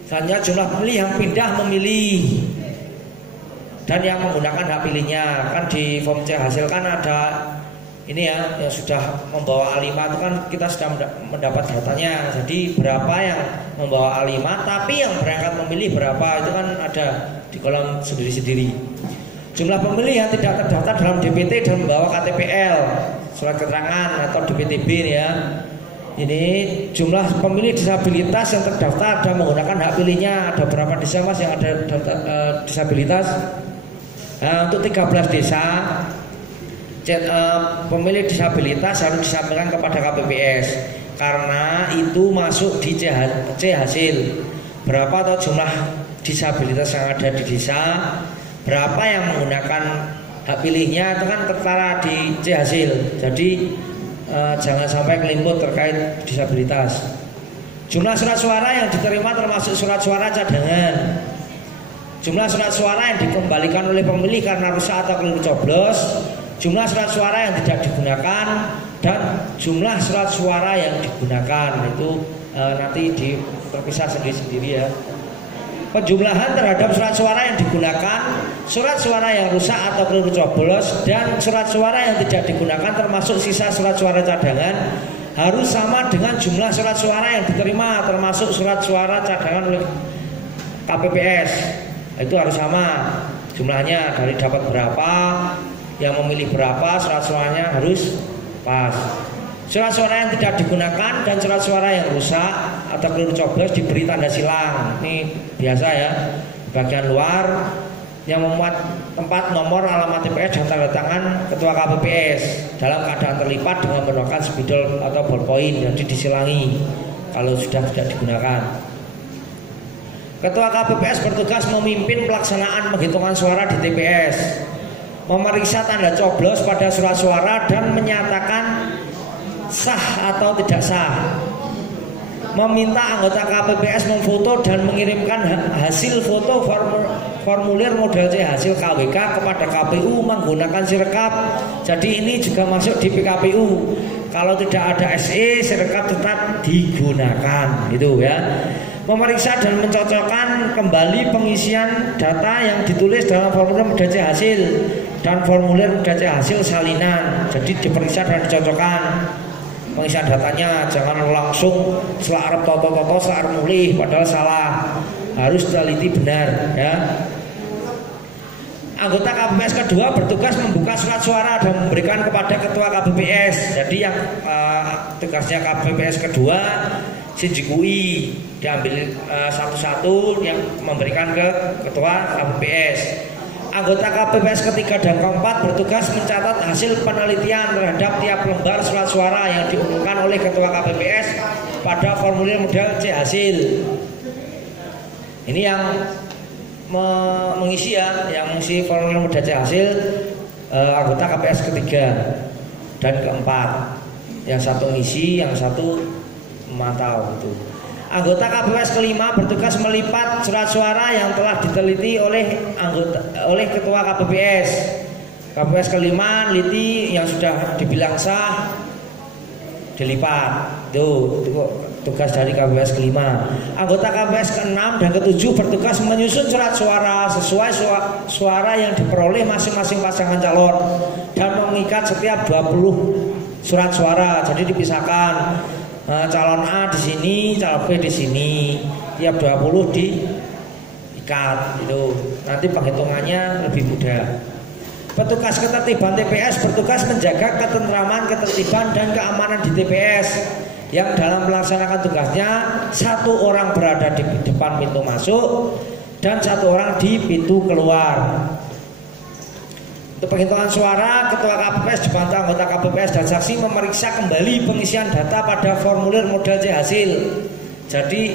Selanjutnya jumlah pemilih yang pindah memilih dan yang menggunakan hak pilihnya. Kan di form C hasil kan ada ini ya, yang sudah membawa A5 itu kan kita sudah mendapat datanya. Jadi berapa yang membawa A5, tapi yang berangkat memilih berapa itu kan ada di kolom sendiri-sendiri. Jumlah pemilih yang tidak terdaftar dalam DPT dan membawa KTPL, surat keterangan atau DPTB ya. Ini jumlah pemilih disabilitas yang terdaftar dan menggunakan hak pilihnya. Ada berapa desa mas yang ada disabilitas? Untuk 13 desa pemilih disabilitas harus disampaikan kepada KPPS karena itu masuk di C hasil. Berapa atau jumlah disabilitas yang ada di desa, berapa yang menggunakan hak pilihnya itu kan tertara di C hasil. Jadi jangan sampai kelimput terkait disabilitas. Jumlah surat suara yang diterima termasuk surat suara cadangan. Jumlah surat suara yang dikembalikan oleh pemilih karena rusak atau keliru coblos, jumlah surat suara yang tidak digunakan, dan jumlah surat suara yang digunakan itu nanti terpisah sendiri-sendiri ya. Penjumlahan terhadap surat suara yang digunakan, surat suara yang rusak atau keliru coblos, dan surat suara yang tidak digunakan termasuk sisa surat suara cadangan harus sama dengan jumlah surat suara yang diterima termasuk surat suara cadangan oleh KPPS. Itu harus sama jumlahnya, dari dapat berapa, yang memilih berapa, surat suaranya harus pas. Surat suara yang tidak digunakan dan surat suara yang rusak atau keliru coblos diberi tanda silang. Ini biasa ya, bagian luar yang memuat tempat, nomor, alamat TPS dan tanda tangan ketua KPPS dalam keadaan terlipat dengan menggunakan spidol atau ballpoint, jadi disilangi kalau sudah tidak digunakan. Ketua KPPS bertugas memimpin pelaksanaan penghitungan suara di TPS, memeriksa tanda coblos pada surat suara dan menyatakan sah atau tidak sah, meminta anggota KPPS memfoto dan mengirimkan hasil foto formulir model C hasil KWK kepada KPU menggunakan sirekap. Jadi ini juga masuk di PKPU. Kalau tidak ada SE, sirekap tetap digunakan, gitu ya. Memeriksa dan mencocokkan kembali pengisian data yang ditulis dalam formulir model C hasil dan formulir model C hasil salinan. Jadi diperiksa dan dicocokkan pengisian datanya, jangan langsung selarap toto-toto selarap mulih padahal salah, harus teliti benar ya. Anggota KPPS kedua bertugas membuka surat suara dan memberikan kepada ketua KPPS. Jadi yang tugasnya KPPS kedua Shinjikui diambil satu-satu yang memberikan ke ketua KPPS. Anggota KPPS ketiga dan keempat bertugas mencatat hasil penelitian terhadap tiap lembar surat suara yang diumumkan oleh Ketua KPPS pada formulir model C hasil. Ini yang mengisi yang mengisi formulir model C hasil anggota KPPS ketiga dan keempat. Yang satu ngisi, yang satu memantau itu. Anggota KPPS kelima bertugas melipat surat suara yang telah diteliti oleh Ketua KPPS. KPPS kelima liti yang sudah dibilang sah dilipat. Itu tugas dari KPPS kelima. Anggota KPPS keenam dan ketujuh bertugas menyusun surat suara sesuai suara yang diperoleh masing-masing pasangan calon dan mengikat setiap 20 surat suara. Jadi dipisahkan. Calon A di sini, calon B di sini, tiap 20 diikat itu. Nanti penghitungannya lebih mudah. Petugas ketertiban TPS bertugas menjaga ketentraman, ketertiban dan keamanan di TPS. Yang dalam melaksanakan tugasnya, satu orang berada di depan pintu masuk dan satu orang di pintu keluar. Untuk penghitungan suara, Ketua KPPS dibantu anggota KPPS dan saksi memeriksa kembali pengisian data pada formulir model C hasil. Jadi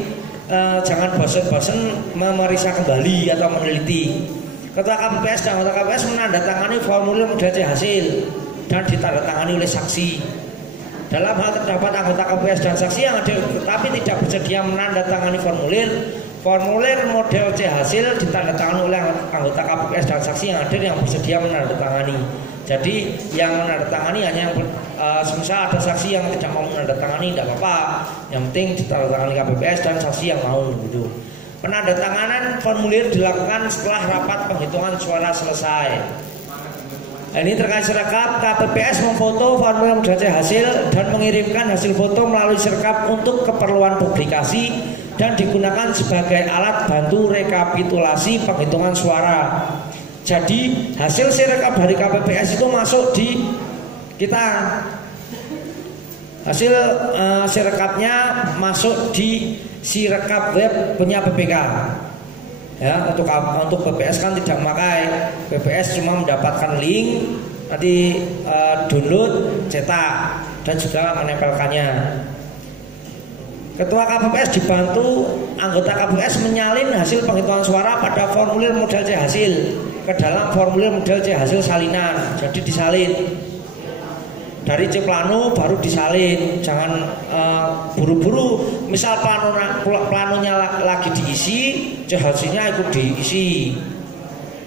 jangan bosan-bosan memeriksa kembali atau meneliti. Ketua KPPS dan anggota KPPS menandatangani formulir model C hasil dan ditandatangani oleh saksi. Dalam hal terdapat anggota KPPS dan saksi yang hadir tetapi tidak bersedia menandatangani formulir model C hasil ditandatangani oleh anggota KPPS dan saksi yang hadir yang bersedia menandatangani. Jadi yang menandatangani hanya yang semisal ada saksi yang tidak mau menandatangani tidak apa-apa. Yang penting ditandatangani KPPS dan saksi yang mau gitu. Penandatanganan formulir dilakukan setelah rapat penghitungan suara selesai. Ini terkait Sirekap, KPPS memfoto formulir model C hasil dan mengirimkan hasil foto melalui Sirekap untuk keperluan publikasi dan digunakan sebagai alat bantu rekapitulasi penghitungan suara. Jadi hasil Sirekap dari KPPS itu masuk di kita. Hasil Sirekapnya masuk di Sirekap web punya BPK. Ya, untuk BPS kan tidak memakai. BPS cuma mendapatkan link, nanti download, cetak dan juga menempelkannya. Ketua KPPS dibantu anggota KPPS menyalin hasil penghitungan suara pada formulir model C hasil ke dalam formulir model C hasil salinan. Jadi disalin dari C plano baru disalin. Jangan buru-buru. Misal planonya lagi diisi, C hasilnya ikut diisi.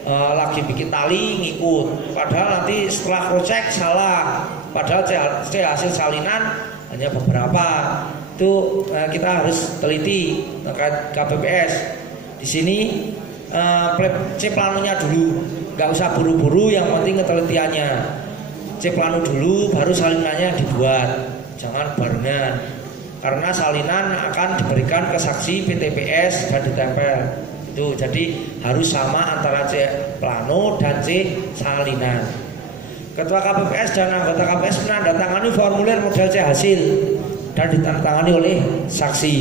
Lagi bikin tali ngikut. Padahal nanti setelah crosscheck salah. Padahal C hasil salinan hanya beberapa. Itu kita harus teliti terkait KPPS. Di sini C planonya dulu, nggak usah buru-buru, yang penting ketelitiannya. C plano dulu, baru salinannya dibuat, jangan barengan. Karena salinan akan diberikan ke saksi PTPS dan ditempel. Itu jadi harus sama antara C plano dan C salinan. Ketua KPPS dan anggota KPPS menandatangani formulir model C hasil dan ditandatangani oleh saksi.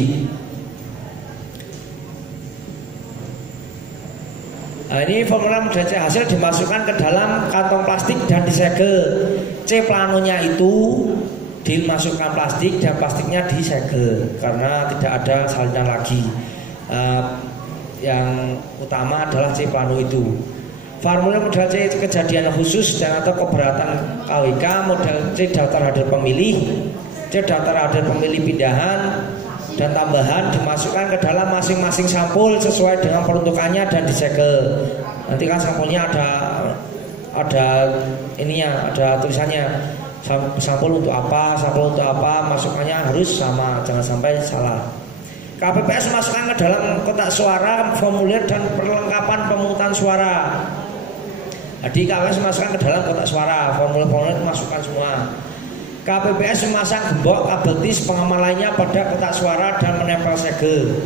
Nah, ini formulir model C hasil dimasukkan ke dalam kantong plastik dan disegel. C planonya itu dimasukkan plastik dan plastiknya disegel karena tidak ada salinan lagi. Yang utama adalah C plano itu. Formulir model C kejadian khusus dan atau keberatan KWK, model C daftar hadir pemilih, C daftar hadir pemilih pindahan dan tambahan dimasukkan ke dalam masing-masing sampul sesuai dengan peruntukannya dan disegel. Nanti kan sampulnya ada ininya, ada tulisannya sampul untuk apa, masukannya harus sama, jangan sampai salah. KPPS masukkan ke dalam kotak suara formulir dan perlengkapan pemungutan suara. Jadi KPPS masukkan ke dalam kotak suara, formulir masukkan semua. KPPS memasang gembok, kabel tis, pengaman lainnya pada kotak suara dan menempel segel.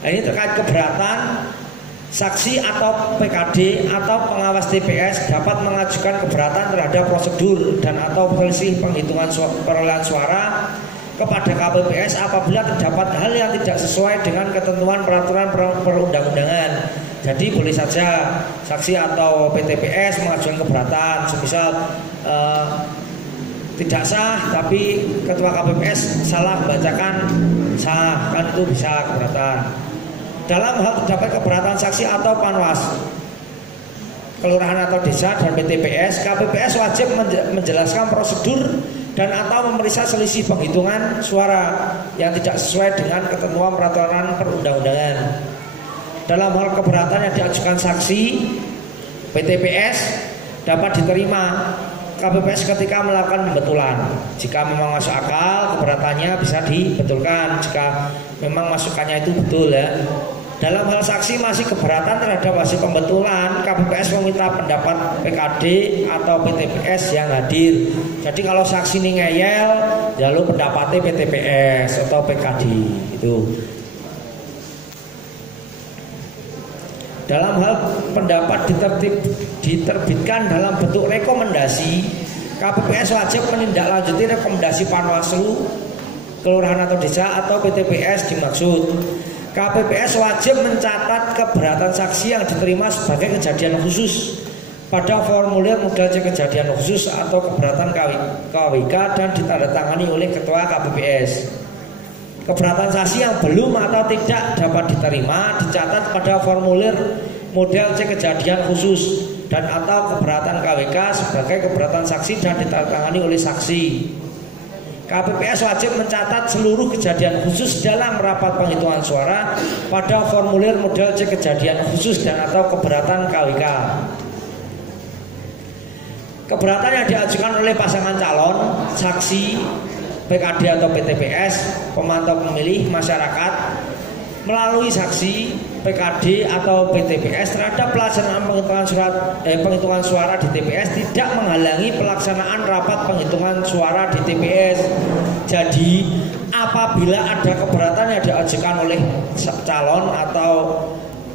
Nah, ini terkait keberatan, saksi atau PKD atau pengawas TPS dapat mengajukan keberatan terhadap prosedur dan atau selisih penghitungan perolehan suara kepada KPPS apabila terdapat hal yang tidak sesuai dengan ketentuan peraturan perundang-undangan. Jadi boleh saja saksi atau PTPS mengajukan keberatan, semisal tidak sah tapi ketua KPPS salah membacakan sah, kan itu bisa keberatan. Dalam hal terdapat keberatan saksi atau panwas kelurahan atau desa dan PTPS, KPPS wajib menjelaskan prosedur dan atau memeriksa selisih penghitungan suara yang tidak sesuai dengan ketentuan peraturan perundang-undangan. Dalam hal keberatan yang diajukan saksi, PTPS dapat diterima KPPS ketika melakukan pembetulan. Jika memang masuk akal, keberatannya bisa dibetulkan jika memang masukannya itu betul ya. Dalam hal saksi masih keberatan terhadap hasil pembetulan, KPPS meminta pendapat PKD atau PTPS yang hadir. Jadi kalau saksi ini ngeyel, lalu pendapatnya PTPS atau PKD itu. Dalam hal pendapat diterbitkan dalam bentuk rekomendasi, KPPS wajib menindaklanjuti rekomendasi Panwaslu kelurahan atau desa atau PTPS dimaksud. KPPS wajib mencatat keberatan saksi yang diterima sebagai kejadian khusus pada formulir modal C kejadian khusus atau keberatan KWK dan ditandatangani oleh ketua KPPS. Keberatan saksi yang belum atau tidak dapat diterima dicatat pada formulir model C kejadian khusus dan atau keberatan KWK sebagai keberatan saksi dan ditandatangani oleh saksi. KPPS wajib mencatat seluruh kejadian khusus dalam rapat penghitungan suara pada formulir model C kejadian khusus dan atau keberatan KWK. Keberatan yang diajukan oleh pasangan calon, saksi, PKD atau PTPS, pemantau pemilih, masyarakat melalui saksi, PKD atau PTPS terhadap pelaksanaan penghitungan suara di TPS tidak menghalangi pelaksanaan rapat penghitungan suara di TPS. Jadi apabila ada keberatan yang diajukan oleh calon atau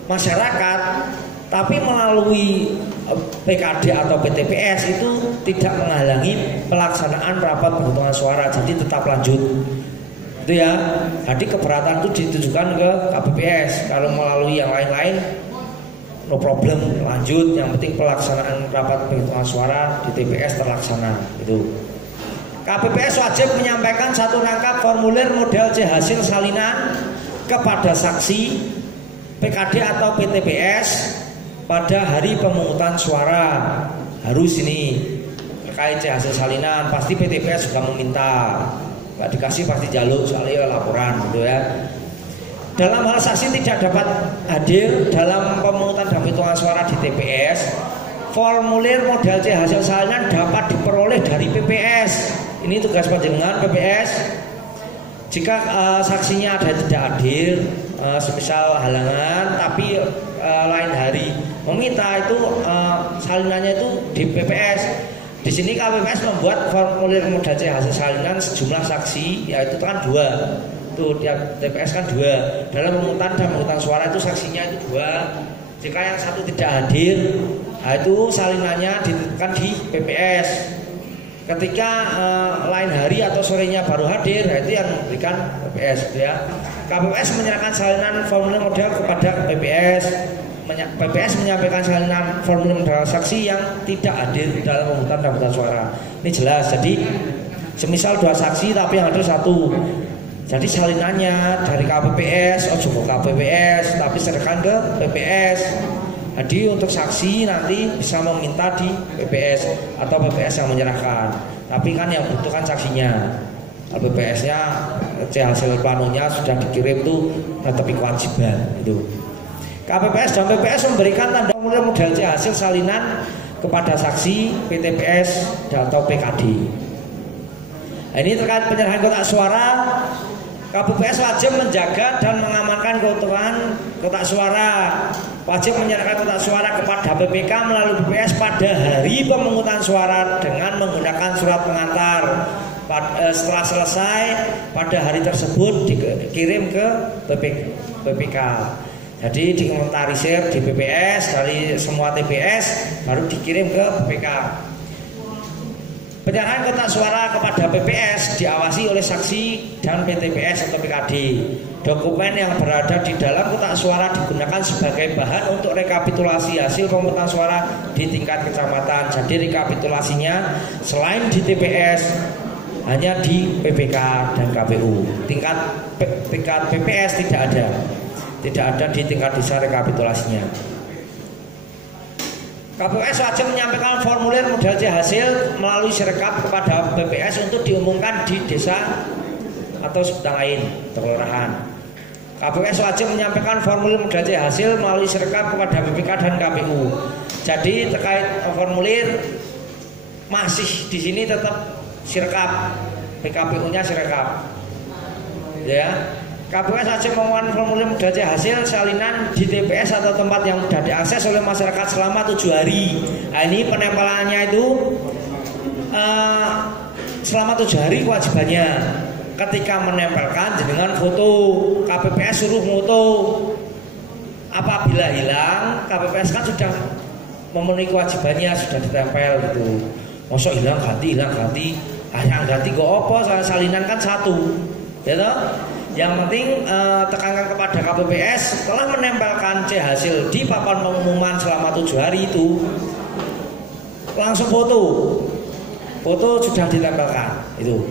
masyarakat tapi melalui PKD atau PTPS itu tidak menghalangi pelaksanaan rapat penghitungan suara, jadi tetap lanjut itu ya. Jadi keberatan itu ditujukan ke KPPS. Kalau melalui yang lain-lain no problem, lanjut. Yang penting pelaksanaan rapat penghitungan suara di TPS terlaksana itu. KPPS wajib menyampaikan satu rangkap formulir model C hasil salinan kepada saksi, PKD atau PTPS pada hari pemungutan suara. Harus ini terkait C hasil salinan, pasti PTPS juga meminta. Nggak dikasih pasti jaluk soalnya laporan gitu ya. Dalam hal saksi tidak dapat hadir dalam pemungutan dan hitungan suara di TPS, formulir model C hasil salinan dapat diperoleh dari PPS. Ini tugas panjenengan PPS. Jika saksinya ada tidak hadir, semisal halangan tapi lain hari meminta itu salinannya itu di PPS. Di sini KPPS membuat formulir modal C hasil salinan sejumlah saksi, yaitu kan 2. Tuh tiap TPS kan 2. Dalam pemungutan dan pemungutan suara itu saksinya itu 2. Jika yang satu tidak hadir, nah itu salinannya dititipkan di PPS. Ketika lain hari atau sorenya baru hadir, nah itu yang memberikan PPS gitu ya. KPPS menyerahkan salinan formulir modal kepada PPS. PPS menyampaikan salinan formulir modal saksi yang tidak hadir dalam pemungutan dan pemungutan suara. Ini jelas. Jadi semisal 2 saksi tapi yang hadir 1. Jadi salinannya dari KPPS, ke KPPS, tapi serahkan ke PPS. Jadi untuk saksi nanti bisa meminta di PPS atau PPS yang menyerahkan. Tapi kan yang butuhkan saksinya. PPS-nya hasil planonya sudah dikirim tuh tetapi kewajiban itu. KPPS dan PPS memberikan tanda formulir model C hasil salinan kepada saksi, PTPS atau PKD. Nah, ini terkait penyerahan kotak suara. KPPS wajib menjaga dan mengamankan keutuhan kotak suara. Wajib menyerahkan kotak suara kepada PPK melalui PPS pada hari pemungutan suara dengan menggunakan surat pengantar. Setelah selesai pada hari tersebut dikirim ke PPK. Jadi diinventarisir di PPS dari semua TPS baru dikirim ke PPK. Penyerahan kotak suara kepada PPS diawasi oleh saksi dan PTPS atau PKD. Dokumen yang berada di dalam kotak suara digunakan sebagai bahan untuk rekapitulasi hasil pemungutan suara di tingkat kecamatan. Jadi rekapitulasinya selain di TPS hanya di PPK dan KPU. Tingkat PPS tidak ada di tingkat desa rekapitulasinya. KPPS wajib menyampaikan formulir modal C hasil melalui Sirekap kepada BPS untuk diumumkan di desa atau sebutan lain kelurahan. KPPS wajib menyampaikan formulir modal C hasil melalui Sirekap kepada BPK dan KPU. Jadi terkait formulir masih di sini tetap Sirekap, PKPU-nya Sirekap. Ya. KPPS wajib mengumpulkan formulir modal C hasil salinan di TPS atau tempat yang sudah diakses oleh masyarakat selama 7 hari. Nah, ini penempelannya itu selama 7 hari kewajibannya. Ketika menempelkan dengan foto, KPPS suruh foto. Apabila hilang, KPPS kan sudah memenuhi kewajibannya, sudah ditempel gitu. Masa hilang ganti. Yang ganti kok apa? Salinan kan satu, ya toh? Yang penting tekankan kepada KPPS setelah menempelkan C hasil di papan pengumuman selama 7 hari itu langsung foto sudah ditempelkan itu.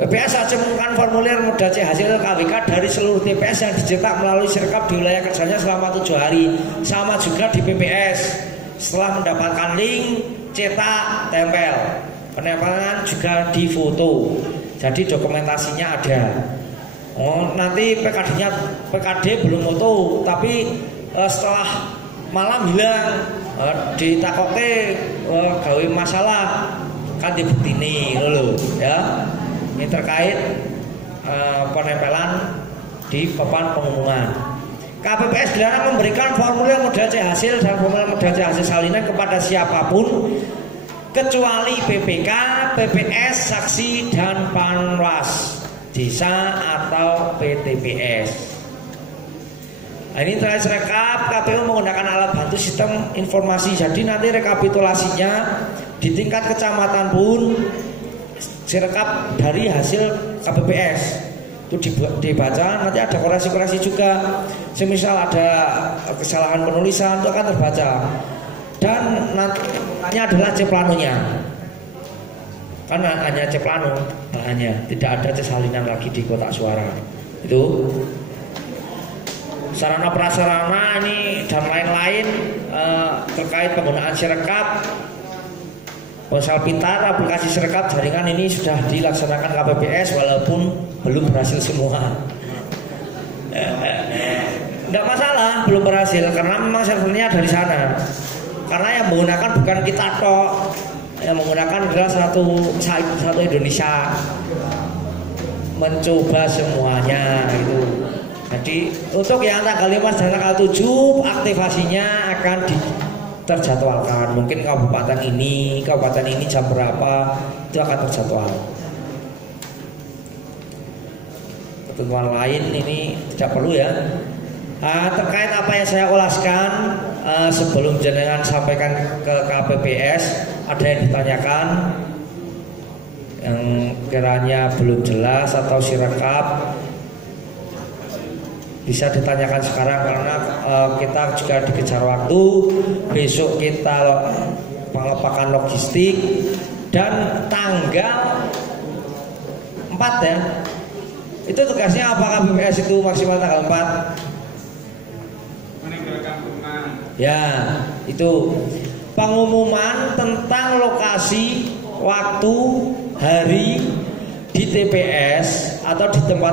PPS wajib mengumpulkan formulir modal C hasil KWK dari seluruh TPS yang dicetak melalui Sirekap di wilayah kerjanya selama 7 hari. Sama juga di PPS setelah mendapatkan link cetak tempel. Penempelan juga di foto. Jadi dokumentasinya ada. Nanti PKD belum foto, tapi setelah malam hilang ditakoke gawe masalah kan dibuktini lho ya. Ini terkait penempelan di papan pengumuman. KPPS dilarang memberikan formulir modal C hasil dan formulir modal C hasil salinan kepada siapapun kecuali PPK, PPS, saksi dan panwas desa atau PTPS. Nah, ini terkait Sirekap, KPU menggunakan alat bantu sistem informasi. Jadi nanti rekapitulasinya di tingkat kecamatan pun Sirekap dari hasil KPPS itu dibaca, nanti ada koreksi-koreksi juga. Semisal ada kesalahan penulisan itu akan terbaca. Dan nantinya adalah C planonya, karena hanya C plano bahannya, tidak ada C salinan lagi di kotak suara. Itu sarana prasarana ini dan lain-lain terkait penggunaan Sirekap, ponsel pintar, aplikasi Sirekap jaringan ini sudah dilaksanakan KPPS walaupun belum berhasil semua. Tidak masalah belum berhasil karena memang servernya dari sana. Karena yang menggunakan bukan kita tok, yang menggunakan adalah satu Indonesia, mencoba semuanya itu. Jadi untuk yang tanggal 5 dan tanggal 7 aktivasinya akan terjadwalkan. Mungkin kabupaten ini jam berapa itu akan terjadwal. Ketentuan lain ini tidak perlu ya. Terkait apa yang saya ulaskan sebelum jenengan sampaikan ke KPPS, ada yang ditanyakan yang kiranya belum jelas atau Sirekap bisa ditanyakan sekarang karena kita juga dikejar waktu. Besok kita pengepakan logistik dan tanggal 4 ya. Itu tugasnya apa KPPS itu maksimal tanggal 4? Ya, itu pengumuman tentang lokasi, waktu, hari di TPS atau di tempat